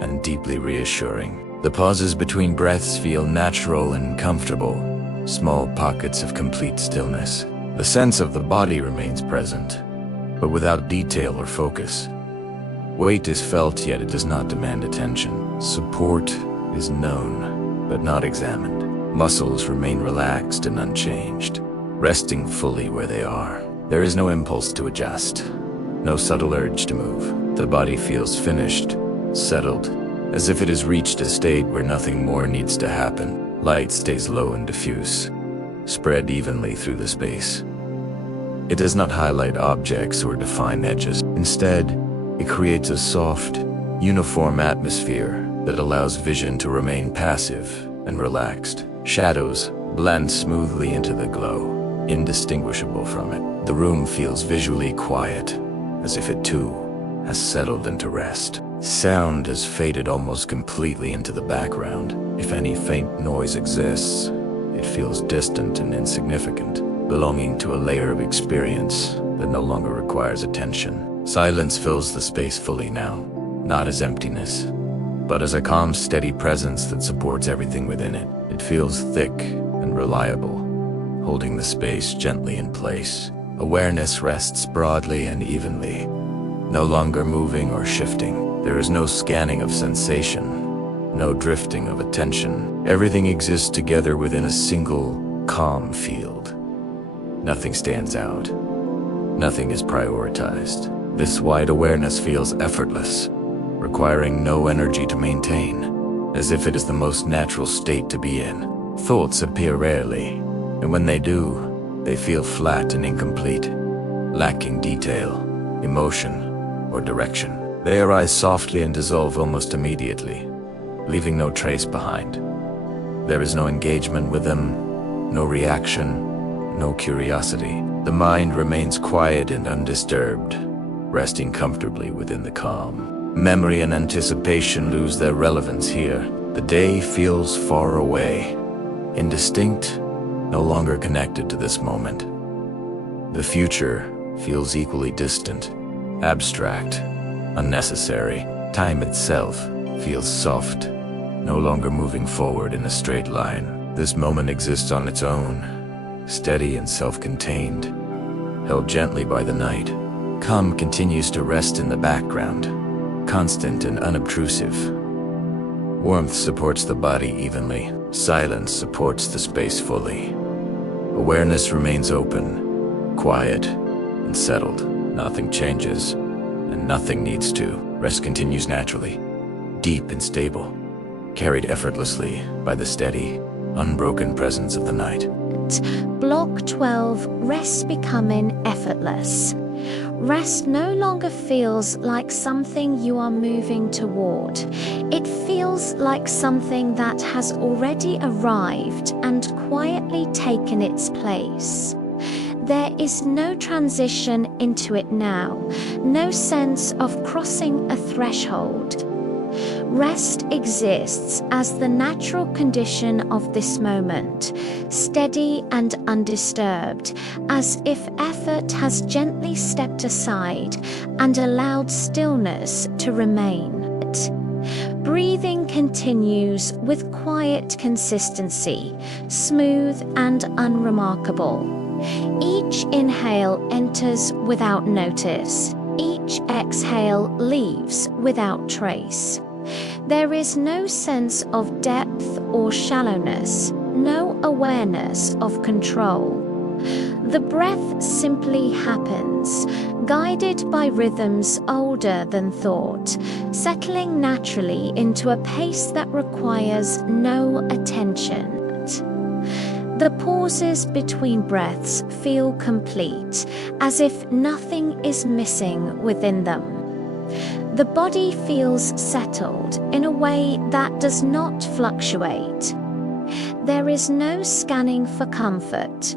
and deeply reassuring. The pauses between breaths feel natural and comfortable, small pockets of complete stillness. The sense of the body remains present, but without detail or focus. Weight is felt, yet it does not demand attention. Support is known, but not examined. Muscles remain relaxed and unchanged, resting fully where they are. There is no impulse to adjust, no subtle urge to move. The body feels finished, settled, as if it has reached a state where nothing more needs to happen. Light stays low and diffuse, spread evenly through the space. It does not highlight objects or define edges. Instead, it creates a soft, uniform atmosphere that allows vision to remain passive and relaxed. Shadows blend smoothly into the glow, indistinguishable from it. The room feels visually quiet, as if it too has settled into rest. Sound has faded almost completely into the background. If any faint noise exists, it feels distant and insignificant, belonging to a layer of experience that no longer requires attention. Silence fills the space fully now, not as emptiness, but as a calm, steady presence that supports everything within it. It feels thick and reliable, holding the space gently in place. Awareness rests broadly and evenly, no longer moving or shifting. There is no scanning of sensation, no drifting of attention. Everything exists together within a single, calm field. Nothing stands out. Nothing is prioritized. This wide awareness feels effortless, requiring no energy to maintain, as if it is the most natural state to be in. Thoughts appear rarely, and when they do, they feel flat and incomplete, lacking detail, emotion, or direction. They arise softly and dissolve almost immediately, leaving no trace behind. There is no engagement with them, no reaction, no curiosity. The mind remains quiet and undisturbed, resting comfortably within the calm. Memory and anticipation lose their relevance here. The day feels far away, indistinct, no longer connected to this moment. The future feels equally distant, abstract, unnecessary. Time itself feels soft, no longer moving forward in a straight line. This moment exists on its own, steady and self-contained, held gently by the night. Calm continues to rest in the background, constant and unobtrusive. Warmth supports the body evenly. Silence supports the space fully. Awareness remains open, quiet, and settled. Nothing changes, and nothing needs to. Rest continues naturally, deep and stable, carried effortlessly by the steady, unbroken presence of the night. Block 12, rest becoming effortless. Rest no longer feels like something you are moving toward. It feels like something that has already arrived and quietly taken its place. There is no transition into it now, no sense of crossing a threshold. Rest exists as the natural condition of this moment, steady and undisturbed, as if effort has gently stepped aside and allowed stillness to remain. Breathing continues with quiet consistency, smooth and unremarkable. Each inhale enters without notice. Each exhale leaves without trace. There is no sense of depth or shallowness, no awareness of control. The breath simply happens, guided by rhythms older than thought, settling naturally into a pace that requires no attention. The pauses between breaths feel complete, as if nothing is missing within them. The body feels settled in a way that does not fluctuate. There is no scanning for comfort,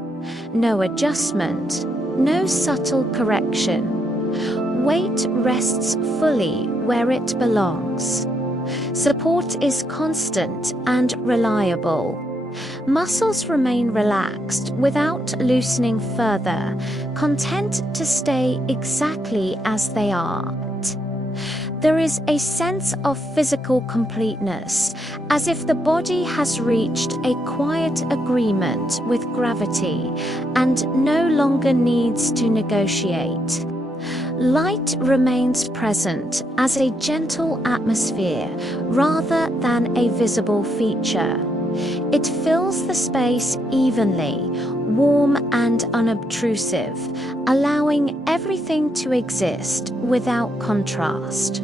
no adjustment, no subtle correction. Weight rests fully where it belongs. Support is constant and reliable. Muscles remain relaxed without loosening further, content to stay exactly as they are. There is a sense of physical completeness, as if the body has reached a quiet agreement with gravity and no longer needs to negotiate. Light remains present as a gentle atmosphere rather than a visible feature. It fills the space evenly, warm and unobtrusive, allowing everything to exist without contrast.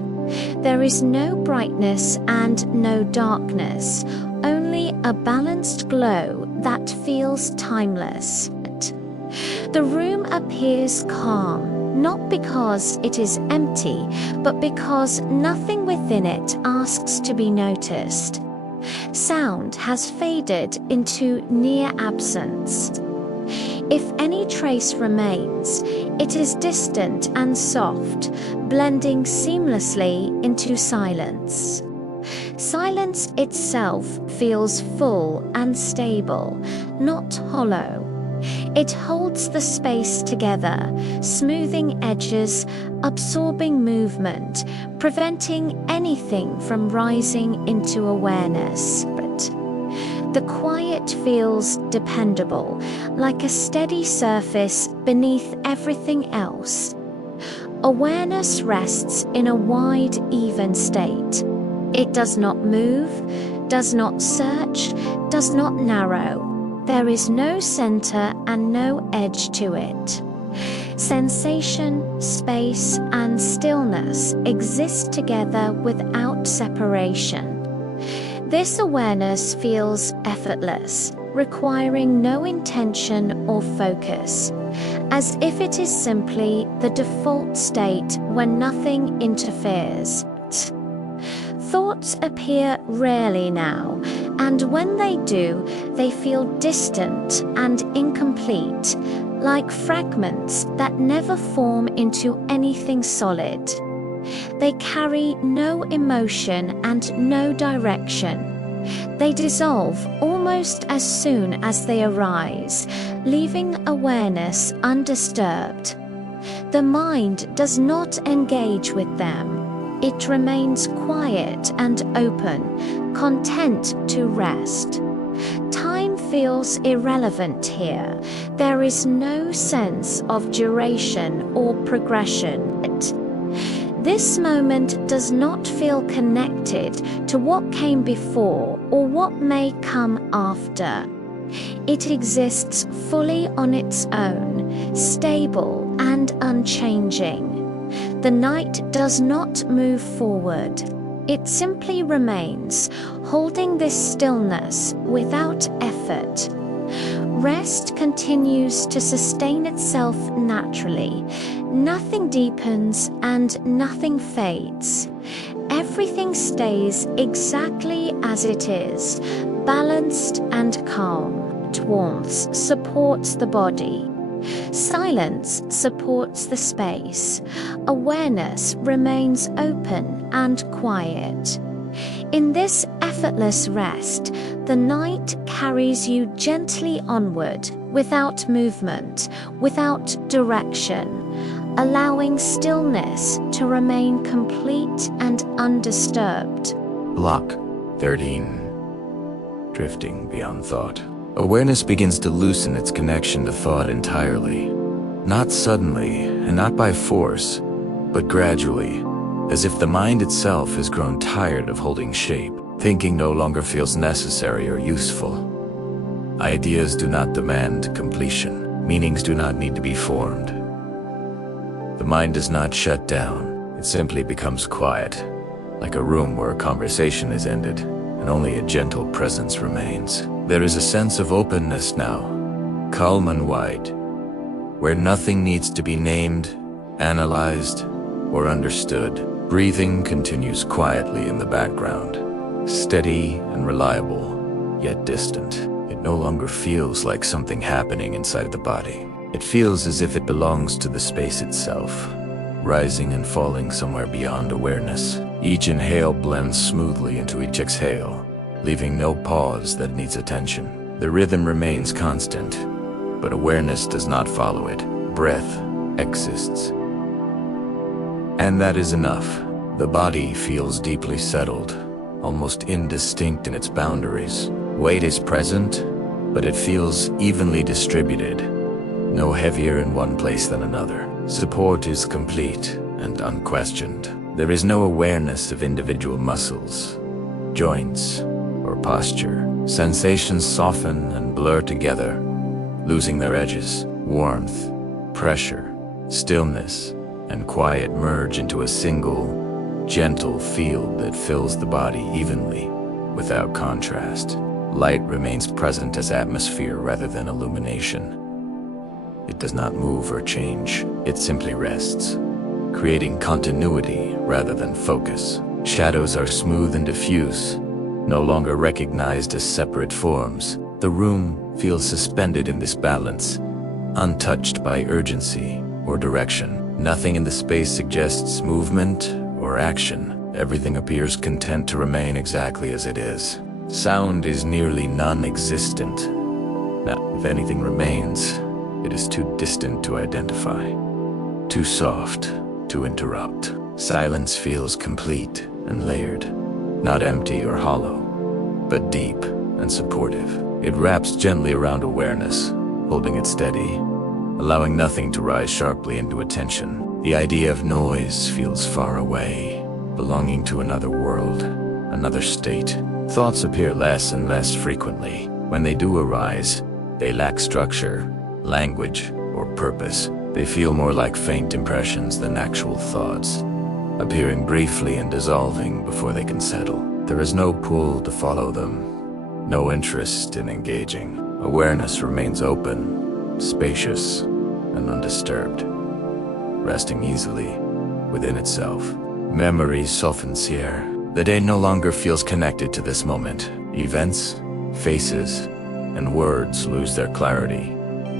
There is no brightness and no darkness, only a balanced glow that feels timeless. The room appears calm, not because it is empty, but because nothing within it asks to be noticed. Sound has faded into near absence. If any trace remains, it is distant and soft, blending seamlessly into silence. Silence itself feels full and stable, not hollow. It holds the space together, smoothing edges, absorbing movement, preventing anything from rising into awareness. The quiet feels dependable, like a steady surface beneath everything else. Awareness rests in a wide, even state. It does not move, does not search, does not narrow. There is no center and no edge to it. Sensation, space, and stillness exist together without separation. This awareness feels effortless, requiring no intention or focus, as if it is simply the default state when nothing interferes. Thoughts appear rarely now, and when they do, they feel distant and incomplete, like fragments that never form into anything solid. They carry no emotion and no direction. They dissolve almost as soon as they arise, leaving awareness undisturbed. The mind does not engage with them. It remains quiet and open, content to rest. Time feels irrelevant here. There is no sense of duration or progression. This moment does not feel connected to what came before or what may come after. It exists fully on its own, stable and unchanging. The night does not move forward. It simply remains, holding this stillness without effort. Rest continues to sustain itself naturally. Nothing deepens and nothing fades. Everything stays exactly as it is, balanced and calm. Warmth supports the body. Silence supports the space. Awareness remains open and quiet. In this effortless rest, the night carries you gently onward, without movement, without direction, allowing stillness to remain complete and undisturbed. Block 13. Drifting beyond thought. Awareness begins to loosen its connection to thought entirely. Not suddenly, and not by force, but gradually, as if the mind itself has grown tired of holding shape. Thinking no longer feels necessary or useful. Ideas do not demand completion. Meanings do not need to be formed. The mind does not shut down. It simply becomes quiet, like a room where a conversation is ended, and only a gentle presence remains. There is a sense of openness now, calm and wide, where nothing needs to be named, analyzed, or understood. Breathing continues quietly in the background, steady and reliable, yet distant. It no longer feels like something happening inside the body. It feels as if it belongs to the space itself, rising and falling somewhere beyond awareness. Each inhale blends smoothly into each exhale, leaving no pause that needs attention. The rhythm remains constant, but awareness does not follow it. Breath exists. And that is enough. The body feels deeply settled, almost indistinct in its boundaries. Weight is present, but it feels evenly distributed, no heavier in one place than another. Support is complete and unquestioned. There is no awareness of individual muscles, joints, or posture. Sensations soften and blur together, losing their edges. Warmth, pressure, stillness, and quiet merge into a single, gentle field that fills the body evenly, without contrast. Light remains present as atmosphere rather than illumination. It does not move or change, it simply rests, creating continuity rather than focus. Shadows are smooth and diffuse, no longer recognized as separate forms. The room feels suspended in this balance, untouched by urgency or direction. Nothing in the space suggests movement or action. Everything appears content to remain exactly as it is. Sound is nearly non-existent. Now, if anything remains, it is too distant to identify, too soft to interrupt. Silence feels complete and layered, not empty or hollow, but deep and supportive. It wraps gently around awareness, holding it steady, allowing nothing to rise sharply into attention. The idea of noise feels far away, belonging to another world, another state. Thoughts appear less and less frequently. When they do arise, they lack structure, language, or purpose. They feel more like faint impressions than actual thoughts, appearing briefly and dissolving before they can settle. There is no pull to follow them, no interest in engaging. Awareness remains open, spacious, and undisturbed, resting easily within itself. Memory softens here. The day no longer feels connected to this moment. Events, faces, and words lose their clarity,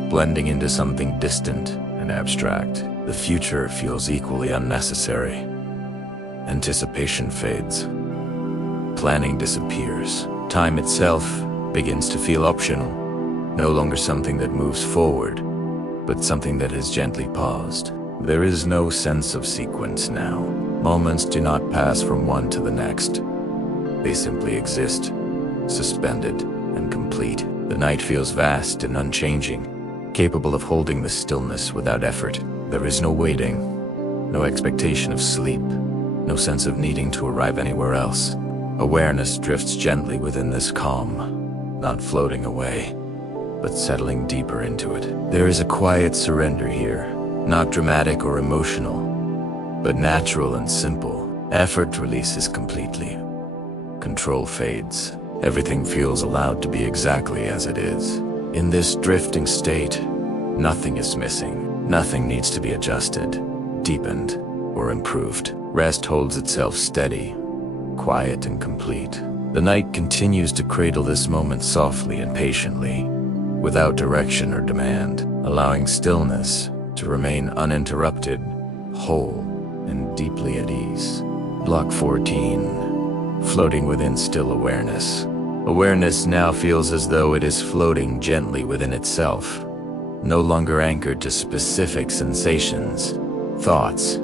blending into something distant and abstract. The future feels equally unnecessary. Anticipation fades. Planning disappears. Time itself begins to feel optional, no longer something that moves forward, but something that has gently paused. There is no sense of sequence now. Moments do not pass from one to the next. They simply exist, suspended and complete. The night feels vast and unchanging, capable of holding the stillness without effort. There is no waiting, no expectation of sleep, no sense of needing to arrive anywhere else. Awareness drifts gently within this calm, not floating away, but settling deeper into it. There is a quiet surrender here, not dramatic or emotional, but natural and simple. Effort releases completely. Control fades. Everything feels allowed to be exactly as it is. In this drifting state, nothing is missing. Nothing needs to be adjusted, deepened, or improved. Rest holds itself steady, quiet and complete. The night continues to cradle this moment softly and patiently, without direction or demand, allowing stillness to remain uninterrupted, whole, and deeply at ease. Block 14, floating within still awareness. Awareness now feels as though it is floating gently within itself, no longer anchored to specific sensations, thoughts,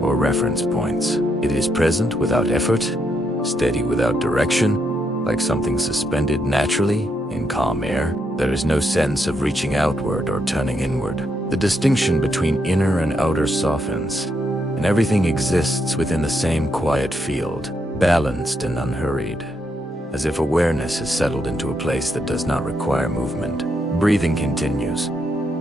or reference points. It is present without effort, steady without direction, like something suspended naturally in calm air. There is no sense of reaching outward or turning inward. The distinction between inner and outer softens, and everything exists within the same quiet field, balanced and unhurried, as if awareness has settled into a place that does not require movement. Breathing continues,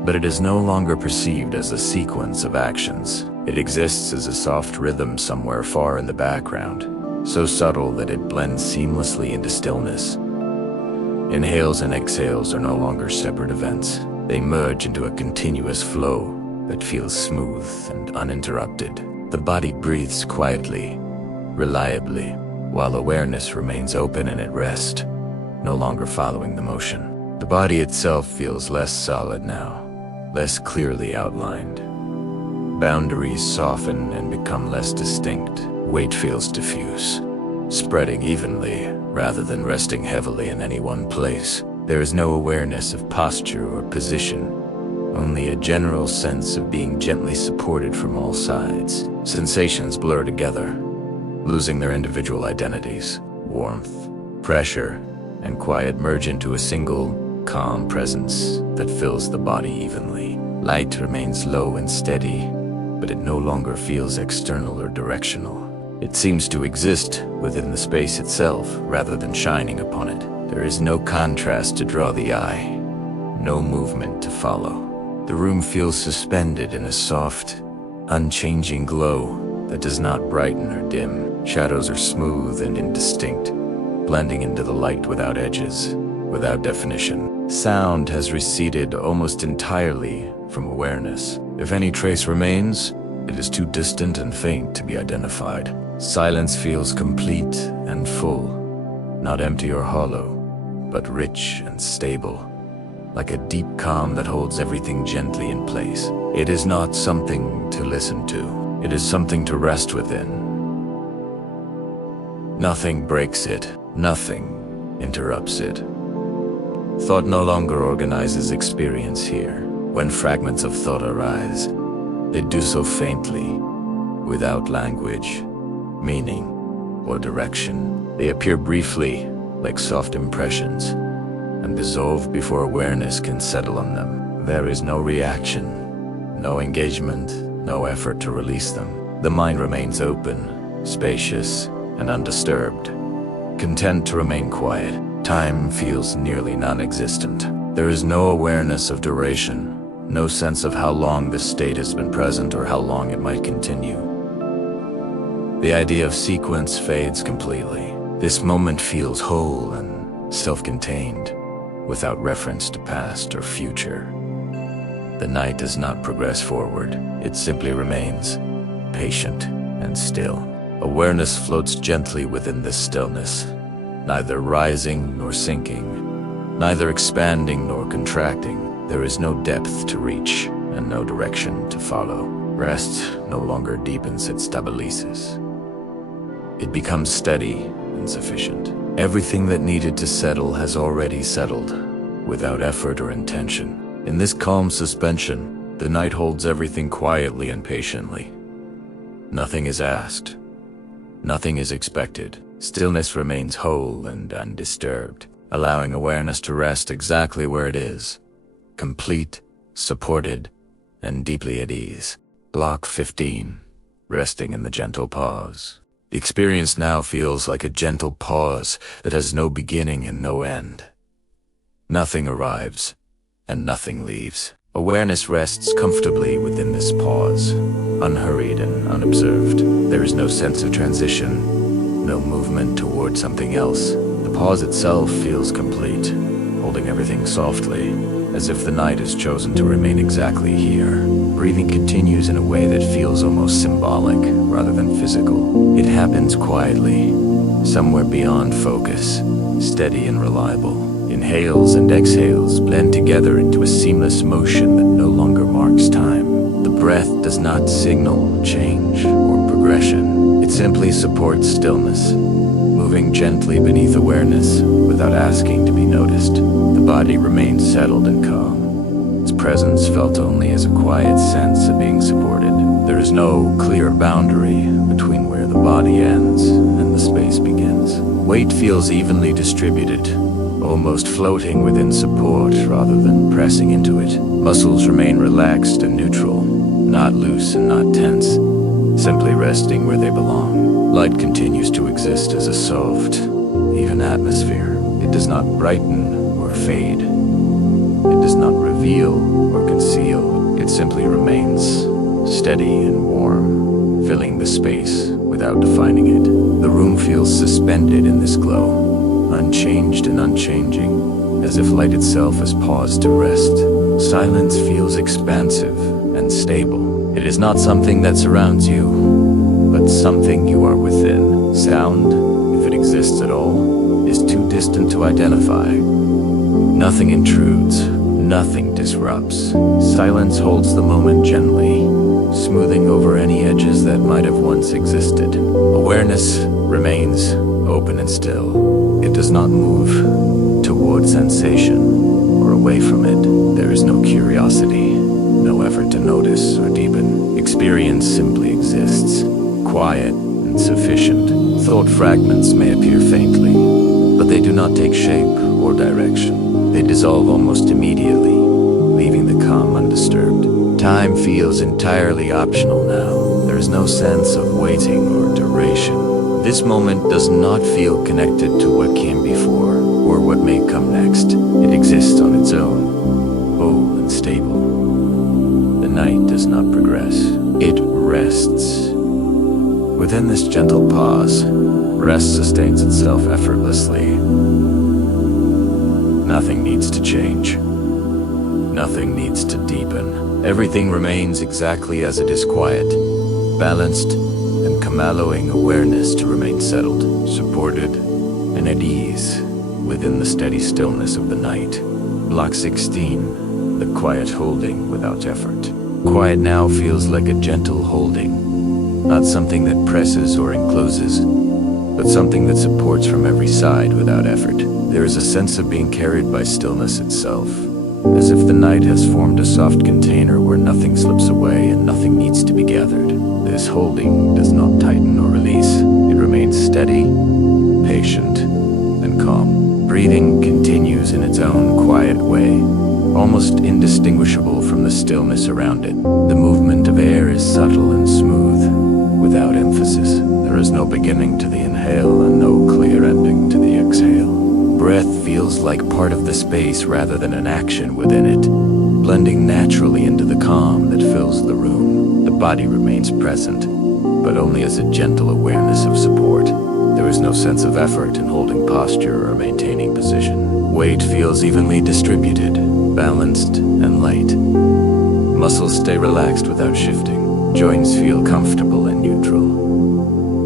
but it is no longer perceived as a sequence of actions. It exists as a soft rhythm somewhere far in the background, so subtle that it blends seamlessly into stillness. Inhales and exhales are no longer separate events. They merge into a continuous flow that feels smooth and uninterrupted. The body breathes quietly, reliably, while awareness remains open and at rest, no longer following the motion. The body itself feels less solid now, less clearly outlined. Boundaries soften and become less distinct. Weight feels diffuse, spreading evenly rather than resting heavily in any one place. There is no awareness of posture or position, only a general sense of being gently supported from all sides. Sensations blur together, losing their individual identities. Warmth, pressure, and quiet merge into a single, calm presence that fills the body evenly. Light remains low and steady, but it no longer feels external or directional. It seems to exist within the space itself rather than shining upon it. There is no contrast to draw the eye, no movement to follow. The room feels suspended in a soft, unchanging glow that does not brighten or dim. Shadows are smooth and indistinct, blending into the light without edges, without definition. Sound has receded almost entirely from awareness. If any trace remains, it is too distant and faint to be identified. Silence feels complete and full, not empty or hollow, but rich and stable, like a deep calm that holds everything gently in place. It is not something to listen to. It is something to rest within. Nothing breaks it. Nothing interrupts it. Thought no longer organizes experience here. When fragments of thought arise, they do so faintly, without language, meaning, or direction. They appear briefly, like soft impressions, and dissolve before awareness can settle on them. There is no reaction, no engagement, no effort to release them. The mind remains open, spacious, and undisturbed, content to remain quiet. Time feels nearly non-existent. There is no awareness of duration, no sense of how long this state has been present or how long it might continue. The idea of sequence fades completely. This moment feels whole and self-contained, without reference to past or future. The night does not progress forward. It simply remains, patient and still. Awareness floats gently within this stillness, neither rising nor sinking, neither expanding nor contracting. There is no depth to reach and no direction to follow. Rest no longer deepens, it stabilizes. It becomes steady and sufficient. Everything that needed to settle has already settled, without effort or intention. In this calm suspension, the night holds everything quietly and patiently. Nothing is asked. Nothing is expected. Stillness remains whole and undisturbed, allowing awareness to rest exactly where it is, complete, supported, and deeply at ease. Block 15. Resting in the gentle pause. The experience now feels like a gentle pause that has no beginning and no end. Nothing arrives, and nothing leaves. Awareness rests comfortably within this pause, unhurried and unobserved. There is no sense of transition, no movement toward something else. The pause itself feels complete, holding everything softly, as if the night has chosen to remain exactly here. Breathing continues in a way that feels almost symbolic rather than physical. It happens quietly, somewhere beyond focus, steady and reliable. Inhales and exhales blend together into a seamless motion that no longer marks time. The breath does not signal change or progression. It simply supports stillness, moving gently beneath awareness without asking to be noticed. The body remains settled and calm, its presence felt only as a quiet sense of being supported. There is no clear boundary between where the body ends and the space begins. Weight feels evenly distributed, almost floating within support rather than pressing into it. Muscles remain relaxed and neutral, not loose and not tense, simply resting where they belong. Light continues to exist as a soft, even atmosphere. It does not brighten or fade. It does not reveal or conceal. It simply remains, steady and warm, filling the space without defining it. The room feels suspended in this glow, unchanged and unchanging, as if light itself has paused to rest. Silence feels expansive and stable. It is not something that surrounds you, but something you are within. Sound, if it exists at all, is too distant to identify. Nothing intrudes, nothing disrupts. Silence holds the moment gently, smoothing over any edges that might have once existed. Awareness remains open and still. It does not move toward towards sensation or away from it. There is no curiosity, no effort to notice or deepen. Experience simply exists, quiet and sufficient. Thought fragments may appear faintly, but they do not take shape or direction. They dissolve almost immediately, leaving the calm undisturbed. Time feels entirely optional now. There is no sense of waiting or duration. This moment does not feel connected to what came before or what may come next. It exists on its own, whole and stable. The night does not progress. It rests. Within this gentle pause, rest sustains itself effortlessly. Nothing needs to change. Nothing needs to deepen. Everything remains exactly as it is, quiet, balanced, and allowing awareness to remain settled, supported, and at ease within the steady stillness of the night. Block 16, the quiet holding without effort. Quiet now feels like a gentle holding, not something that presses or encloses, but something that supports from every side without effort. There is a sense of being carried by stillness itself, as if the night has formed a soft container where nothing slips away and nothing needs to be gathered. This holding does not tighten or release. It remains steady, patient, and calm. Breathing continues in its own quiet way, almost indistinguishable from the stillness around it. The movement of air is subtle and smooth, without emphasis. There is no beginning to the inhale and no clear ending to the exhale. Breath feels like part of the space rather than an action within it, blending naturally into the calm that fills the room. The body remains present, but only as a gentle awareness of support. There is no sense of effort in holding posture or maintaining position. Weight feels evenly distributed, balanced, and light. Muscles stay relaxed without shifting. Joints feel comfortable and neutral.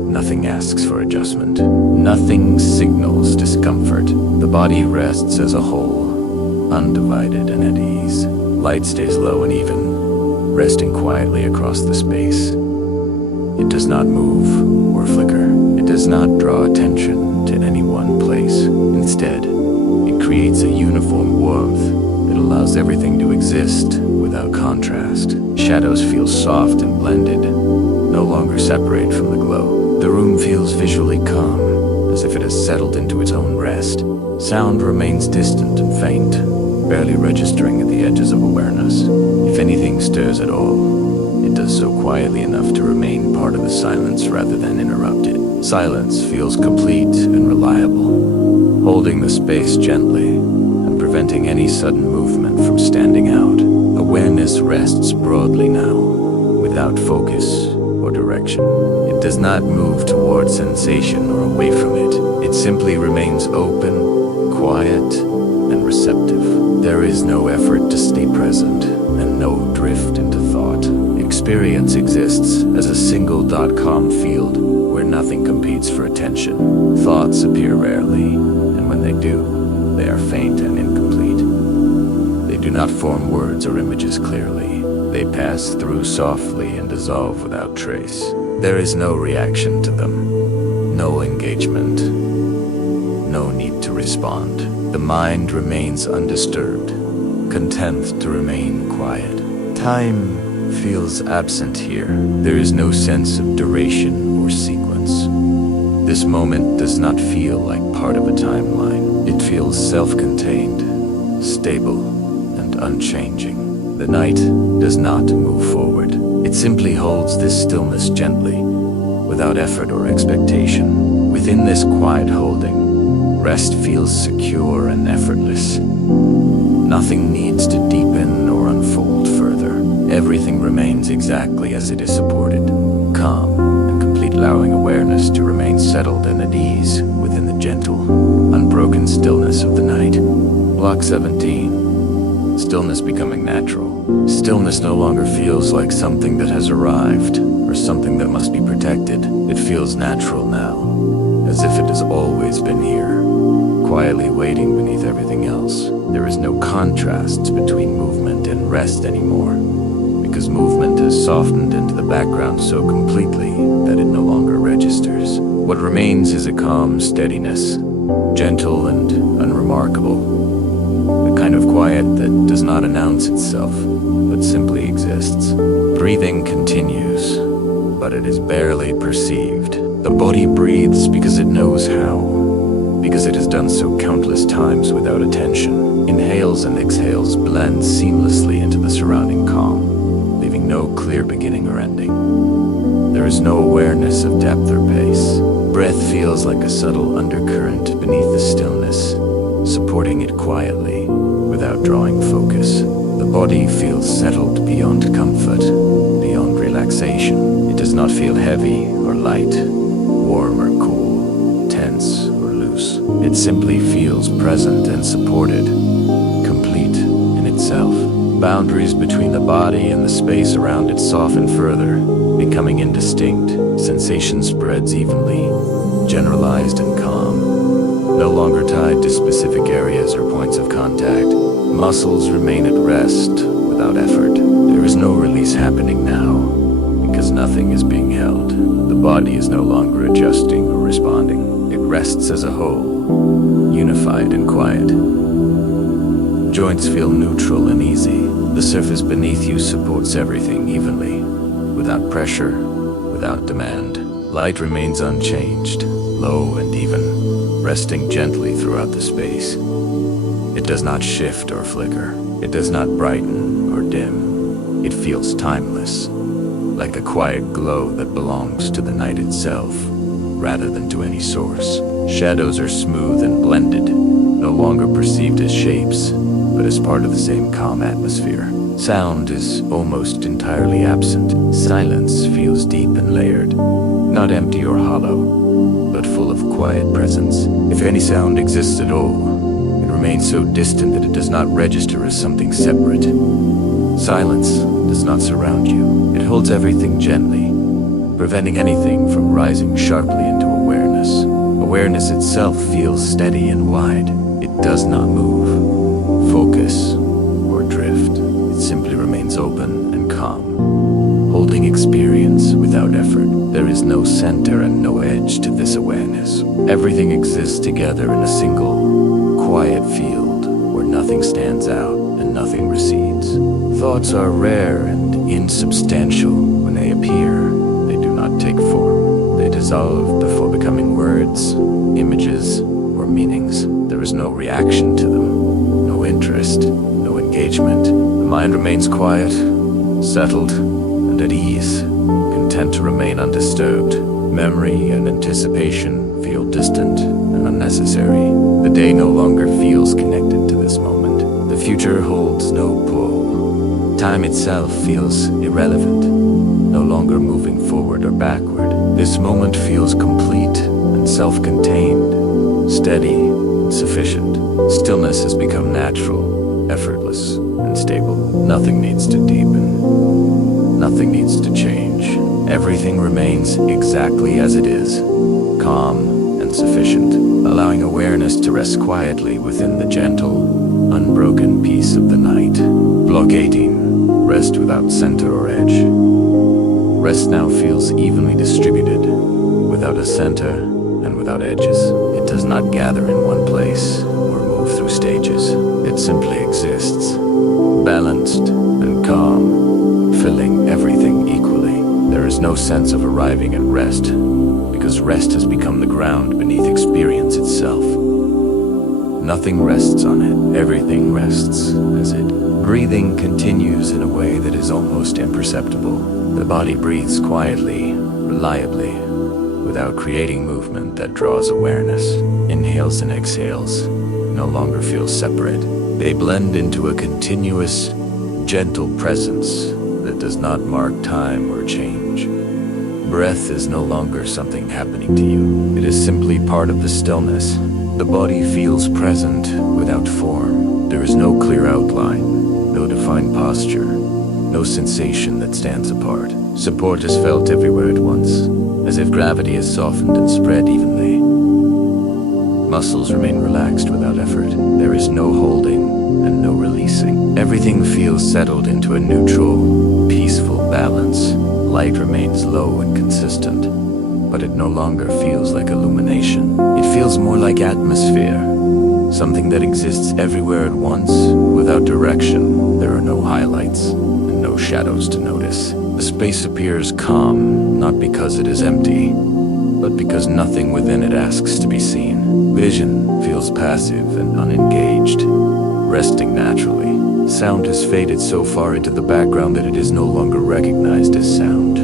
Nothing asks for adjustment. Nothing signals discomfort. The body rests as a whole, undivided and at ease. Light stays low and even, resting quietly across the space. It does not move or flicker. It does not draw attention to any one place. Instead, it creates a uniform warmth that allows everything to exist without contrast. Shadows feel soft and blended, no longer separate from the glow. The room feels visually calm, as if it has settled into its own rest. Sound remains distant and faint, barely registering at the edges of awareness. If anything stirs at all, it does so quietly enough to remain part of the silence rather than interrupt it. Silence feels complete and reliable, holding the space gently and preventing any sudden movement from standing out. Awareness rests broadly now, without focus or direction. It does not move toward sensation or away from it. It simply remains open, quiet, and receptive. There is no effort to stay present and no drift into thought. Experience exists as a single .com field where nothing competes for attention. Thoughts appear rarely, and when they do, they are faint and incomplete. They do not form words or images clearly. They pass through softly and dissolve without trace. There is no reaction to them, no engagement, no need to respond. The mind remains undisturbed, content to remain quiet. Time feels absent here. There is no sense of duration or sequence. This moment does not feel like part of a timeline. It feels self-contained, stable, and unchanging. The night does not move forward. It simply holds this stillness gently, without effort or expectation. Within this quiet holding, rest feels secure and effortless. Nothing needs to deepen or unfold further. Everything remains exactly as it is supported, calm and complete, allowing awareness to remain settled and at ease within the gentle, unbroken stillness of the night. Block 17. Stillness becoming natural. Stillness no longer feels like something that has arrived or something that must be protected. It feels natural now, as if it has always been here, quietly waiting beneath everything else. There is no contrast between movement and rest anymore, because movement has softened into the background so completely that it no longer registers. What remains is a calm steadiness, gentle and unremarkable. remarkable. A kind of quiet that does not announce itself, but simply exists. Breathing continues, but it is barely perceived. The body breathes because it knows how, because it has done so countless times without attention. Inhales and exhales blend seamlessly into the surrounding calm, leaving no clear beginning or ending. There is no awareness of depth or pace. Breath feels like a subtle undercurrent beneath the stillness, supporting it quietly without drawing focus. The body feels settled beyond comfort, beyond relaxation. It does not feel heavy or light, warm or cool, tense or loose. It simply feels present and supported, complete in itself. Boundaries between the body and the space around it soften further, becoming indistinct. Sensation spreads evenly, generalized and calm, no longer tied to specific areas or points of contact. Muscles remain at rest without effort. There is no release happening now, because nothing is being held. The body is no longer adjusting or responding. It rests as a whole, unified and quiet. Joints feel neutral and easy. The surface beneath you supports everything evenly, without pressure, without demand. Light remains unchanged, low and even, resting gently throughout the space. It does not shift or flicker. It does not brighten or dim. It feels timeless, like a quiet glow that belongs to the night itself, rather than to any source. Shadows are smooth and blended, no longer perceived as shapes, but as part of the same calm atmosphere. Sound is almost entirely absent. Silence feels deep and layered, not empty or hollow, but full of quiet presence. If any sound exists at all, it remains so distant that it does not register as something separate. Silence does not surround you. It holds everything gently, preventing anything from rising sharply into awareness. Awareness itself feels steady and wide. It does not move, focus, or drift. It simply remains open and calm, holding experience without effort. There is no center and no edge to this awareness. Everything exists together in a single, quiet field where nothing stands out and nothing recedes. Thoughts are rare and insubstantial. When they appear, they do not take form. They dissolve before becoming words, images, or meanings. There is no reaction to them, no interest, no engagement. The mind remains quiet, settled, and at ease, content to remain undisturbed. Memory and anticipation feel distant and unnecessary. The day no longer feels connected to this moment. The future holds no pull. Time itself feels irrelevant, no longer moving forward or backward. This moment feels complete and self-contained, steady and sufficient. Stillness has become natural, effortless, and stable. Nothing needs to deepen. Nothing needs to change. Everything remains exactly as it is, calm and sufficient, allowing awareness to rest quietly within the gentle, unbroken peace of the night. Block 18. Rest without center or edge. Rest now feels evenly distributed, without a center and without edges. It does not gather in one place or move through stages. It simply exists, balanced and calm, filling everything equally. There is no sense of arriving at rest, because rest has become the ground beneath experience itself. Nothing rests on it. Everything rests as it. Breathing continues in a way that is almost imperceptible. The body breathes quietly, reliably, without creating movement that draws awareness. Inhales and exhales no longer feel separate. They blend into a continuous, gentle presence that does not mark time or change. Breath is no longer something happening to you. It is simply part of the stillness. The body feels present without form. There is no clear outline, no defined posture, no sensation that stands apart. Support is felt everywhere at once, as if gravity is softened and spread evenly. Muscles remain relaxed without effort. There is no holding and no releasing. Everything feels settled into a neutral, peaceful balance. Light remains low and consistent, but it no longer feels like illumination. It feels more like atmosphere, something that exists everywhere at once, without direction. There are no highlights, and no shadows to notice. The space appears calm, not because it is empty, but because nothing within it asks to be seen. Vision feels passive and unengaged, resting naturally. Sound has faded so far into the background that it is no longer recognized as sound.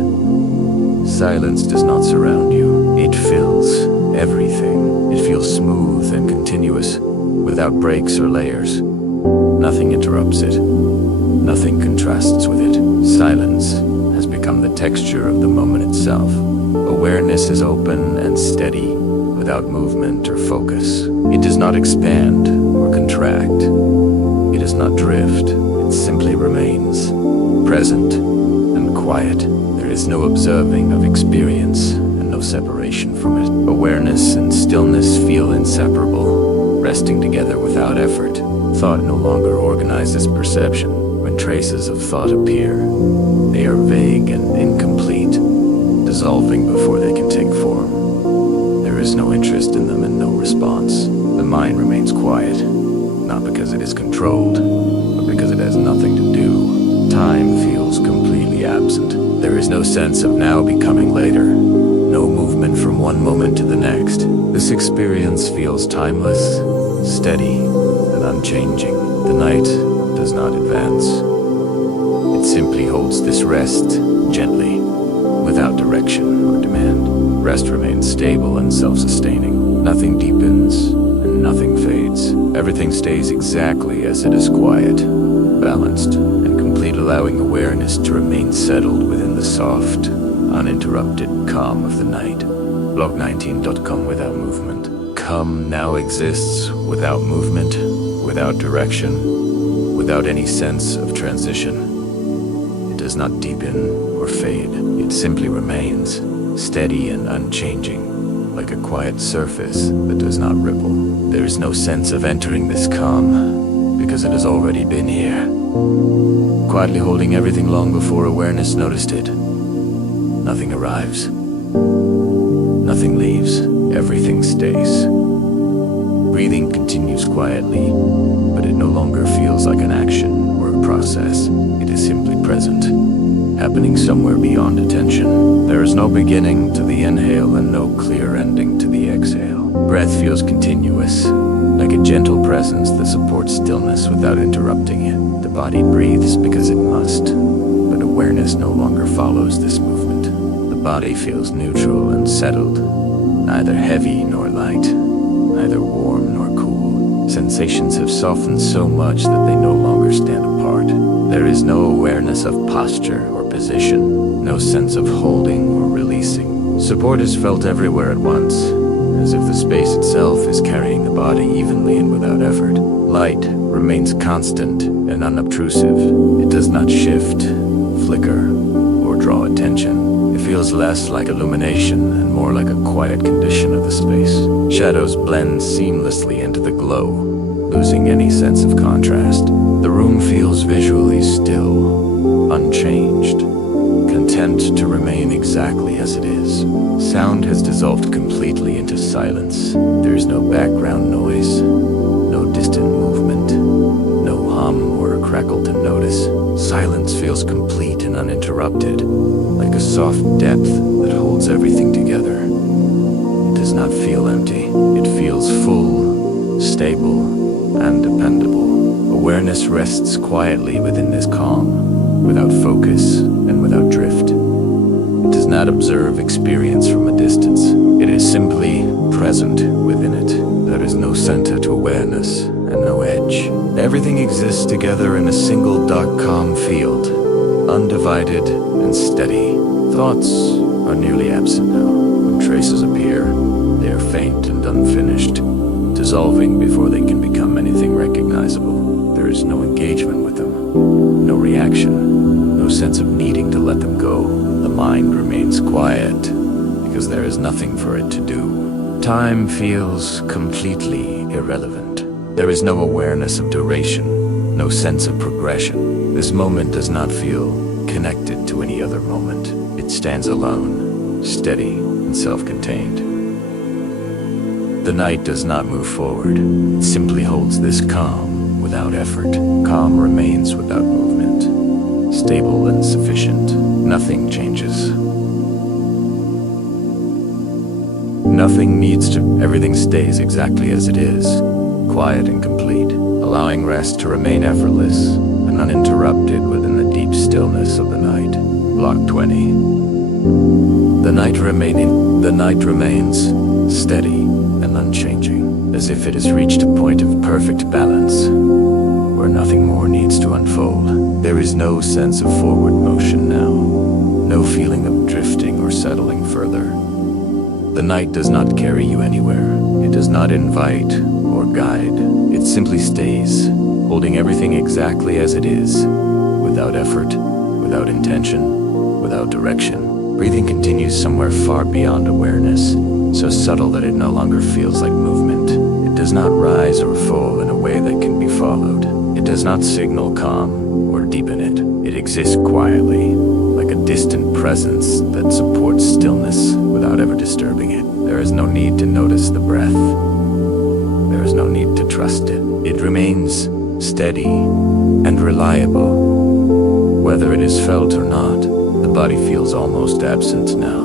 Silence does not surround you. It fills everything. It feels smooth and continuous, without breaks or layers. Nothing interrupts it. Nothing contrasts with it. Silence has become the texture of the moment itself. Awareness is open and steady, without movement or focus. It does not expand or contract. It does not drift. It simply remains, present and quiet. There is no observing of experience and no separation from it. Awareness and stillness feel inseparable, resting together without effort. Thought no longer organizes perception. When traces of thought appear, they are vague and incomplete, dissolving before they can take form. There is no interest in them and no response. The mind remains quiet, not because it is controlled, but because it has nothing to do. Time feels completely absent. There is no sense of now becoming later, no movement from one moment to the next. This experience feels timeless, steady, and unchanging. The night does not advance. It simply holds this rest gently, without direction or demand. Rest remains stable and self-sustaining. Nothing deepens and nothing fades. Everything stays exactly as it is, quiet, balanced, and complete, allowing awareness to remain settled within the soft, uninterrupted calm of the night. Blog19.com without movement. Calm now exists without movement, without direction, without any sense of transition. It does not deepen or fade. It simply remains, steady and unchanging, like a quiet surface that does not ripple. There is no sense of entering this calm, because it has already been here, quietly holding everything long before awareness noticed it. Nothing arrives. Nothing leaves. Everything stays. Breathing continues quietly, but it no longer feels like an action or a process. It is simply present, happening somewhere beyond attention. There is no beginning to the inhale and no clear ending to the exhale. Breath feels continuous, like a gentle presence that supports stillness without interrupting it. The body breathes because it must, but awareness no longer follows this movement. The body feels neutral and settled, neither heavy nor light, neither warm nor cool. Sensations have softened so much that they no longer stand apart. There is no awareness of posture or position, no sense of holding or releasing. Support is felt everywhere at once, as if the space itself is carrying the body evenly and without effort. Light remains constant and unobtrusive. It does not shift, flicker, or draw attention. It feels less like illumination and more like a quiet condition of the space. Shadows blend seamlessly into the glow, losing any sense of contrast. The room feels visually still, unchanged, content to remain exactly as it is. Sound has dissolved completely into silence. There is no background noise, no distant movement, no hum or a crackle to notice. Silence feels complete and uninterrupted, like a soft depth that holds everything together. It does not feel empty. It feels full, stable, and dependable. Awareness rests quietly within this calm, without focus and without drift. It does not observe experience from a distance. It is simply present within it. There is no center to awareness and no edge. Everything exists together in a single dark calm field, undivided and steady. Thoughts are nearly absent now. When traces appear, they are faint and unfinished, dissolving before they can become anything recognizable. There is no engagement with them, no reaction, no sense of needing to let them go. The mind remains quiet because there is nothing for it to do. Time feels completely irrelevant. There is no awareness of duration, no sense of progression. This moment does not feel connected to any other moment. It stands alone, steady and self-contained. The night does not move forward. It simply holds this calm without effort. Calm remains without movement. Stable and sufficient. Nothing changes. Nothing needs to. Everything stays exactly as it is. Quiet and complete. Allowing rest to remain effortless and uninterrupted within the deep stillness of the night. Block 20. The night remains steady and unchanging, as if it has reached a point of perfect balance, where nothing more needs to unfold. There is no sense of forward motion now, no feeling of drifting or settling further. The night does not carry you anywhere. It does not invite or guide. It simply stays, holding everything exactly as it is, without effort, without intention, without direction. Breathing continues somewhere far beyond awareness, so subtle that it no longer feels like movement. It does not rise or fall in a way that can be followed. It does not signal calm or deepen it. It exists quietly, like a distant presence that supports stillness without ever disturbing it. There is no need to notice the breath. There is no need to trust it. It remains steady and reliable. Whether it is felt or not, the body feels almost absent now.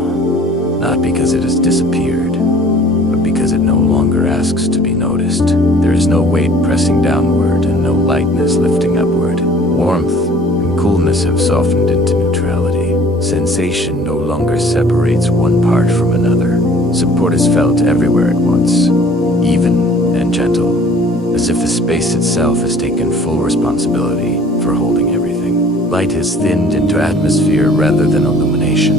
Not because it has disappeared, but because it no longer asks to be noticed. There is no weight pressing downward and no lightness lifting upward. Warmth and coolness have softened into neutrality. Sensation no longer separates one part from another. Support is felt everywhere at once, even and gentle, as if the space itself has taken full responsibility for holding everything. Light has thinned into atmosphere rather than illumination.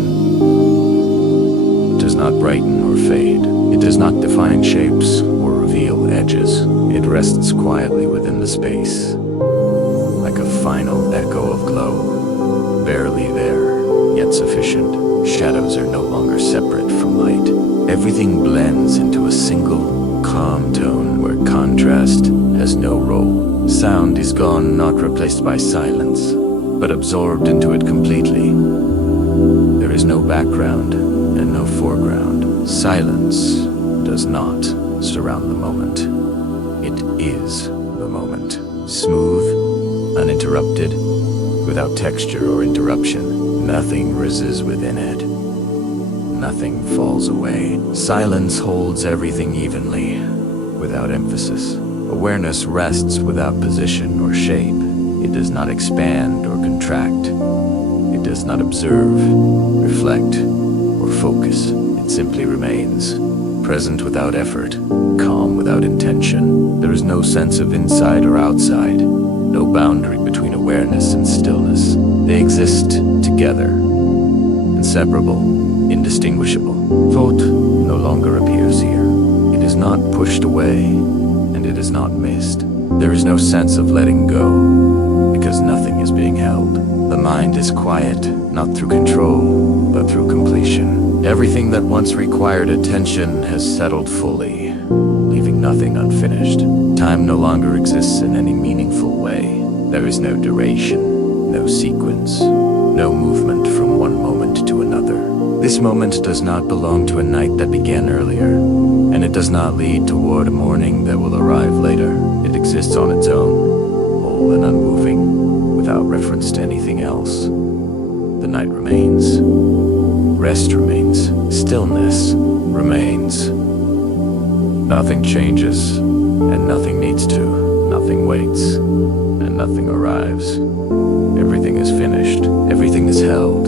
It does not brighten or fade. It does not define shapes or reveal edges. It rests quietly within the space, like a final echo of glow, barely there, yet sufficient. Shadows are no longer separate from light. Everything blends into a single, calm tone where contrast has no role. Sound is gone, not replaced by silence, but absorbed into it completely. There is no background and no foreground. Silence does not surround the moment. It is the moment. Smooth, uninterrupted, without texture or interruption. Nothing rises within it. Nothing falls away. Silence holds everything evenly, without emphasis. Awareness rests without position or shape. It does not expand or contract. It does not observe, reflect, or focus. It simply remains, present without effort, calm without intention. There is no sense of inside or outside, no boundary between awareness and stillness. They exist together, inseparable, indistinguishable. Thought no longer appears here. It is not pushed away, and it is not missed. There is no sense of letting go, because nothing is being held. The mind is quiet, not through control, but through completion. Everything that once required attention has settled fully, leaving nothing unfinished. Time no longer exists in any meaningful way. There is no duration, no sequence, no movement from one moment to another. This moment does not belong to a night that began earlier, and it does not lead toward a morning that will arrive later. It exists on its own, whole and unmoving, without reference to anything else. The night remains. Rest remains. Stillness remains. Nothing changes, and nothing needs to. Nothing waits, and nothing arrives. Everything is finished. Everything is held.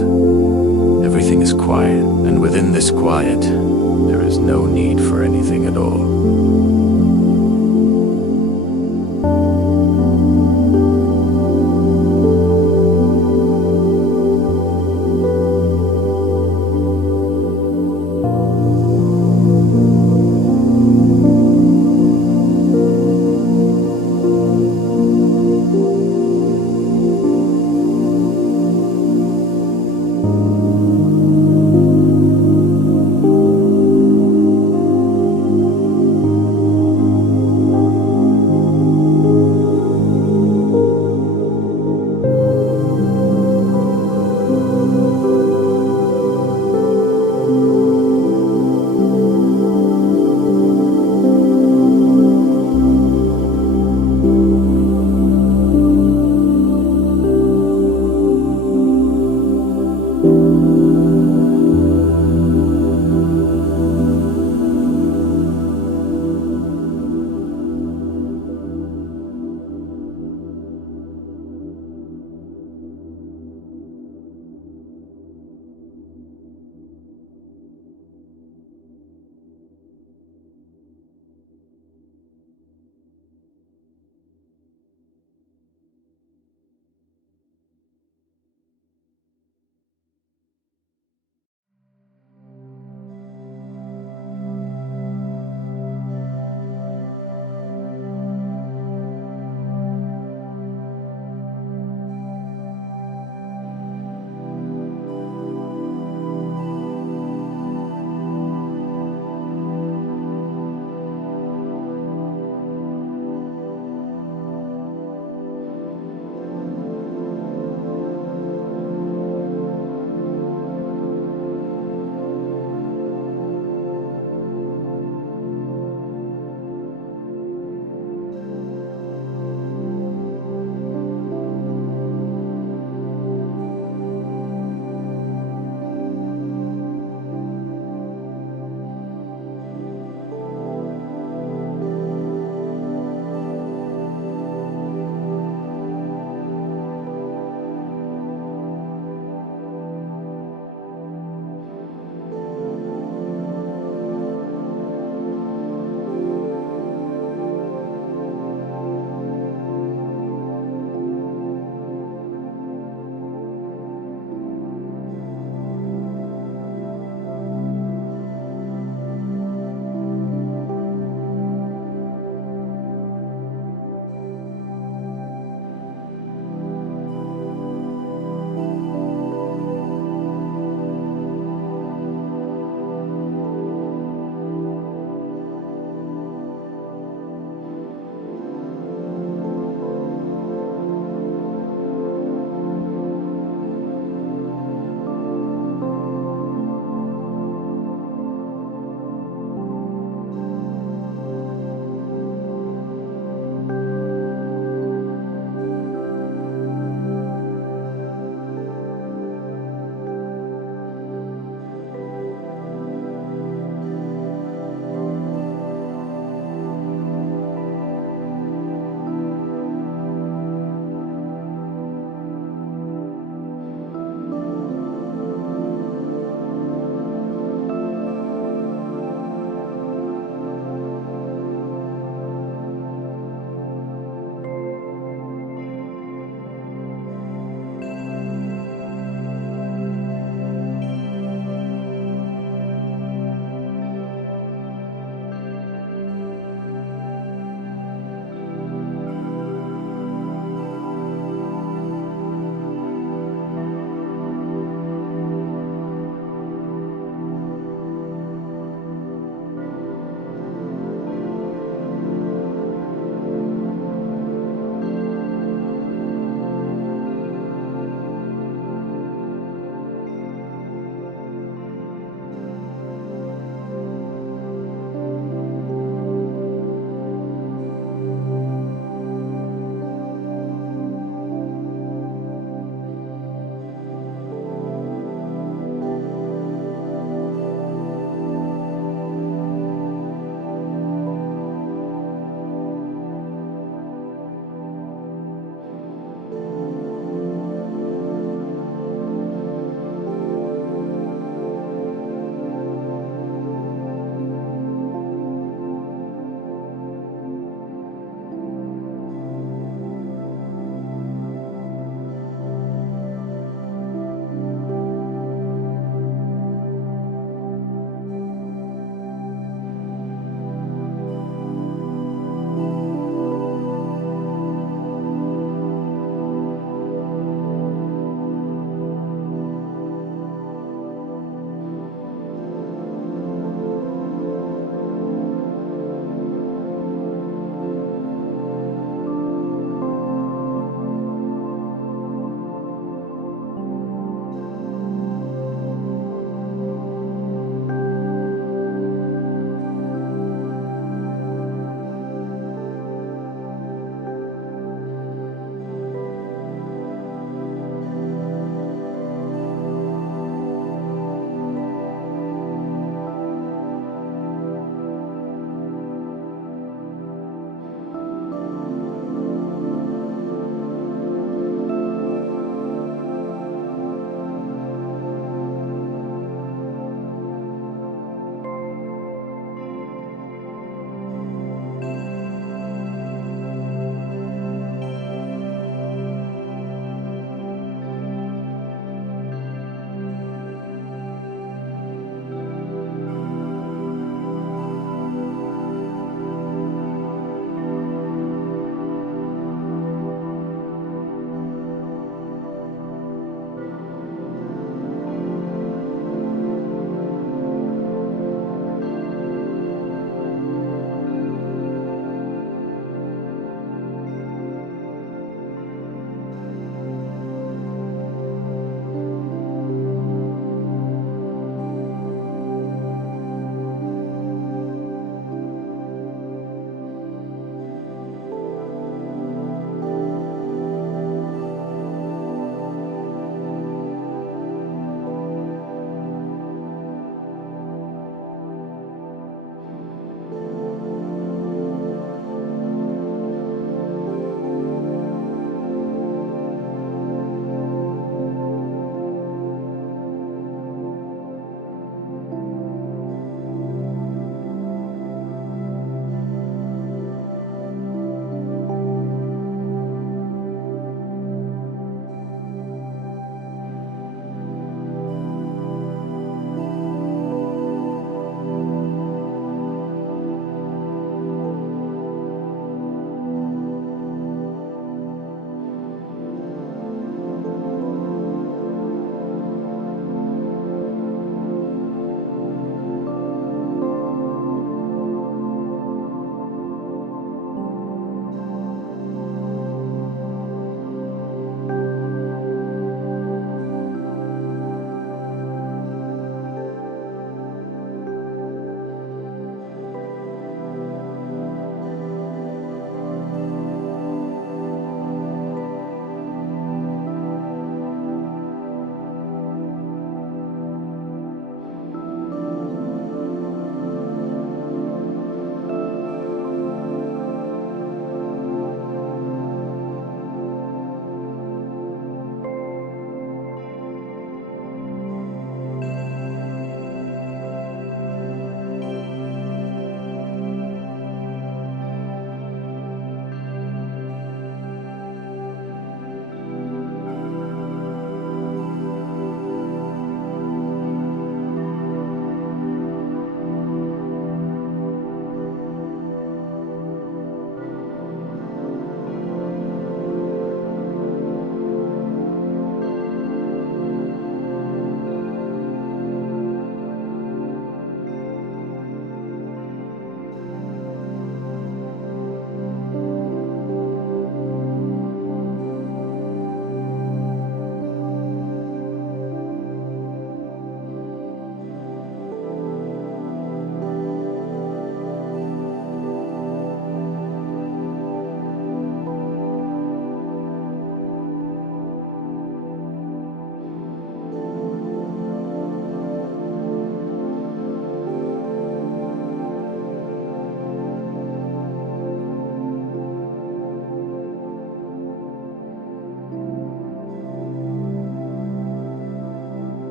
Everything is quiet, and within this quiet, there is no need for anything at all.